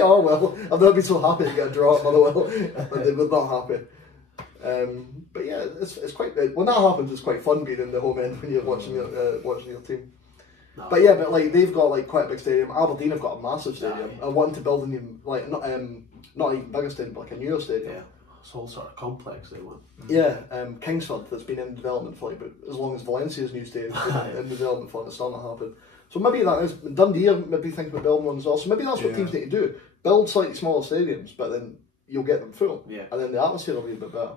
oh well, I've never been so happy to get a draw at Motherwell, but they were not happy. But yeah, it's quite when that happens. It's quite fun being in the home end when you're watching your team. No. But yeah, but like they've got like quite a big stadium. Aberdeen have got a massive stadium. I want to build a new not even bigger stadium, but like a newer stadium. Yeah, it's all sort of complex they want. Yeah, Kingsford that's been in development for like, but as long as Valencia's new stadium has been in development for, it's still not happened. So maybe that is Dundee are maybe thinking about building one as well. So maybe that's what teams need to do: build slightly smaller stadiums, but then you'll get them full. Yeah, and then the atmosphere will be a bit better.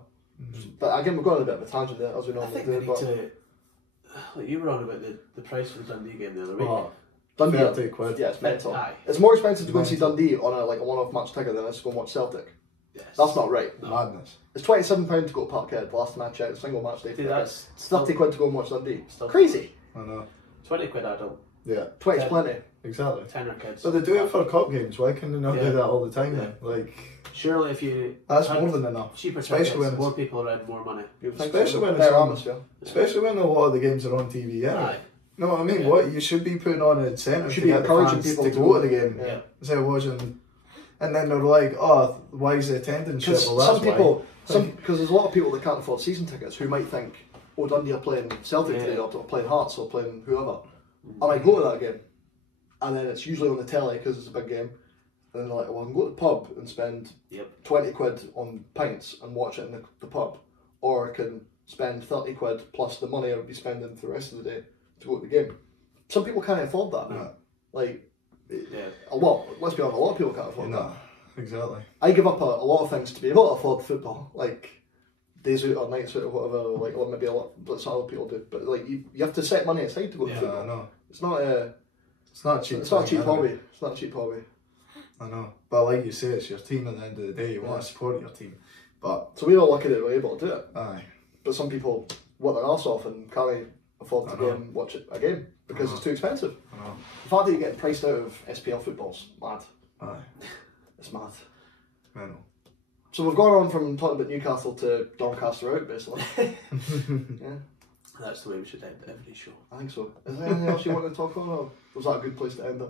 But again, we've got on a bit of a tangent there, as we normally do. Like you were on about the price for the Dundee game the other week. Oh, Dundee, £30. yeah, it's mental. It's more expensive to go and see Dundee on a one-off match ticket than it is to go and watch Celtic. Yes. That's not right. No. Madness. It's £27 to go to Parkhead. The last time I checked, single match day. That's £30 to go and watch Dundee. Crazy. I know. £20 adult. Yeah. 20's plenty. Exactly. Tenner kids. But they do it for cup games. Why can they not do that all the time then? Like, surely if you that's more than enough. Cheaper tickets, more people around, more money. Especially when it's atmosphere. Especially when a lot of the games are on TV. Yeah. Aye. No, what I mean, what you should be putting on a incentive should to be get encouraging people people to go to the game. Yeah. Instead of watching, and then they're like, "Oh, why is the attendance shit?" Well, some people, because there's a lot of people that can't afford season tickets who might think, "Oh, Dundee are playing Celtic today, or playing Hearts, or playing whoever," and I go to that game, and then it's usually on the telly because it's a big game, and then they're like, "Well, I can go to the pub and spend £20 on pints and watch it in the pub, or I can spend £30 plus the money I would be spending for the rest of the day to go to the game." Some people can't afford that. No. Like, a lot. Let's be honest, a lot of people can't afford that. Exactly. I give up a lot of things to be able to afford football, like days out or nights out or whatever. Like, or maybe a lot, but some other people do. But like, you have to set money aside to go to football. I know. It's not cheap. It's not a cheap hobby. It's not a cheap hobby. I know, but like you say, it's your team. At the end of the day, you want to support your team. But so we're all lucky that we're able to do it. Aye. But some people work their arse off and can't afford to go and watch it a game because it's too expensive. I know. The fact that you're getting priced out of SPL football's mad. Aye. It's mad. Mental. So we've gone on from talking about Newcastle to Doncaster out, basically. Yeah. That's the way we should end every show. I think so. Is there anything else you want to talk on, or was that a good place to end it?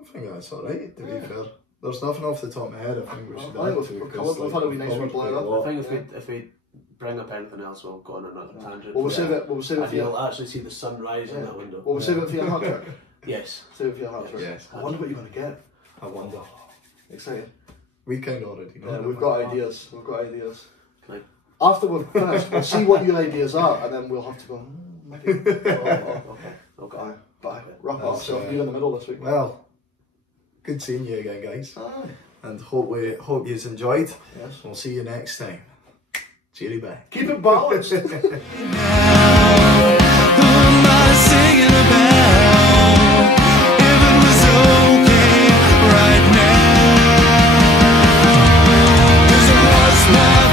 I think that's alright, to be fair. There's nothing off the top of my head I think we should I add think to. we've had a wee nice wee blend up. I think if we bring up anything else, we'll go on another tangent. We'll save it for you'll actually see the sun rise in that window. We'll save it for your hat trick. Yes. Save it for your hat trick. Yes. I wonder what you're going to get. I wonder. Excited. We kind of already know. Yeah, we've got ideas. We've got ideas. After we've finished, we'll see what your ideas are, and then we'll have to go. Maybe. Okay. Bye. Wrap up. So you're in the middle this week. Well, good seeing you again, guys. Aye. And hope you've enjoyed. Yes. We'll see you next time. Cheery bye. Keep it balanced. Who am I singing about? If it was okay right now, 'cause it was my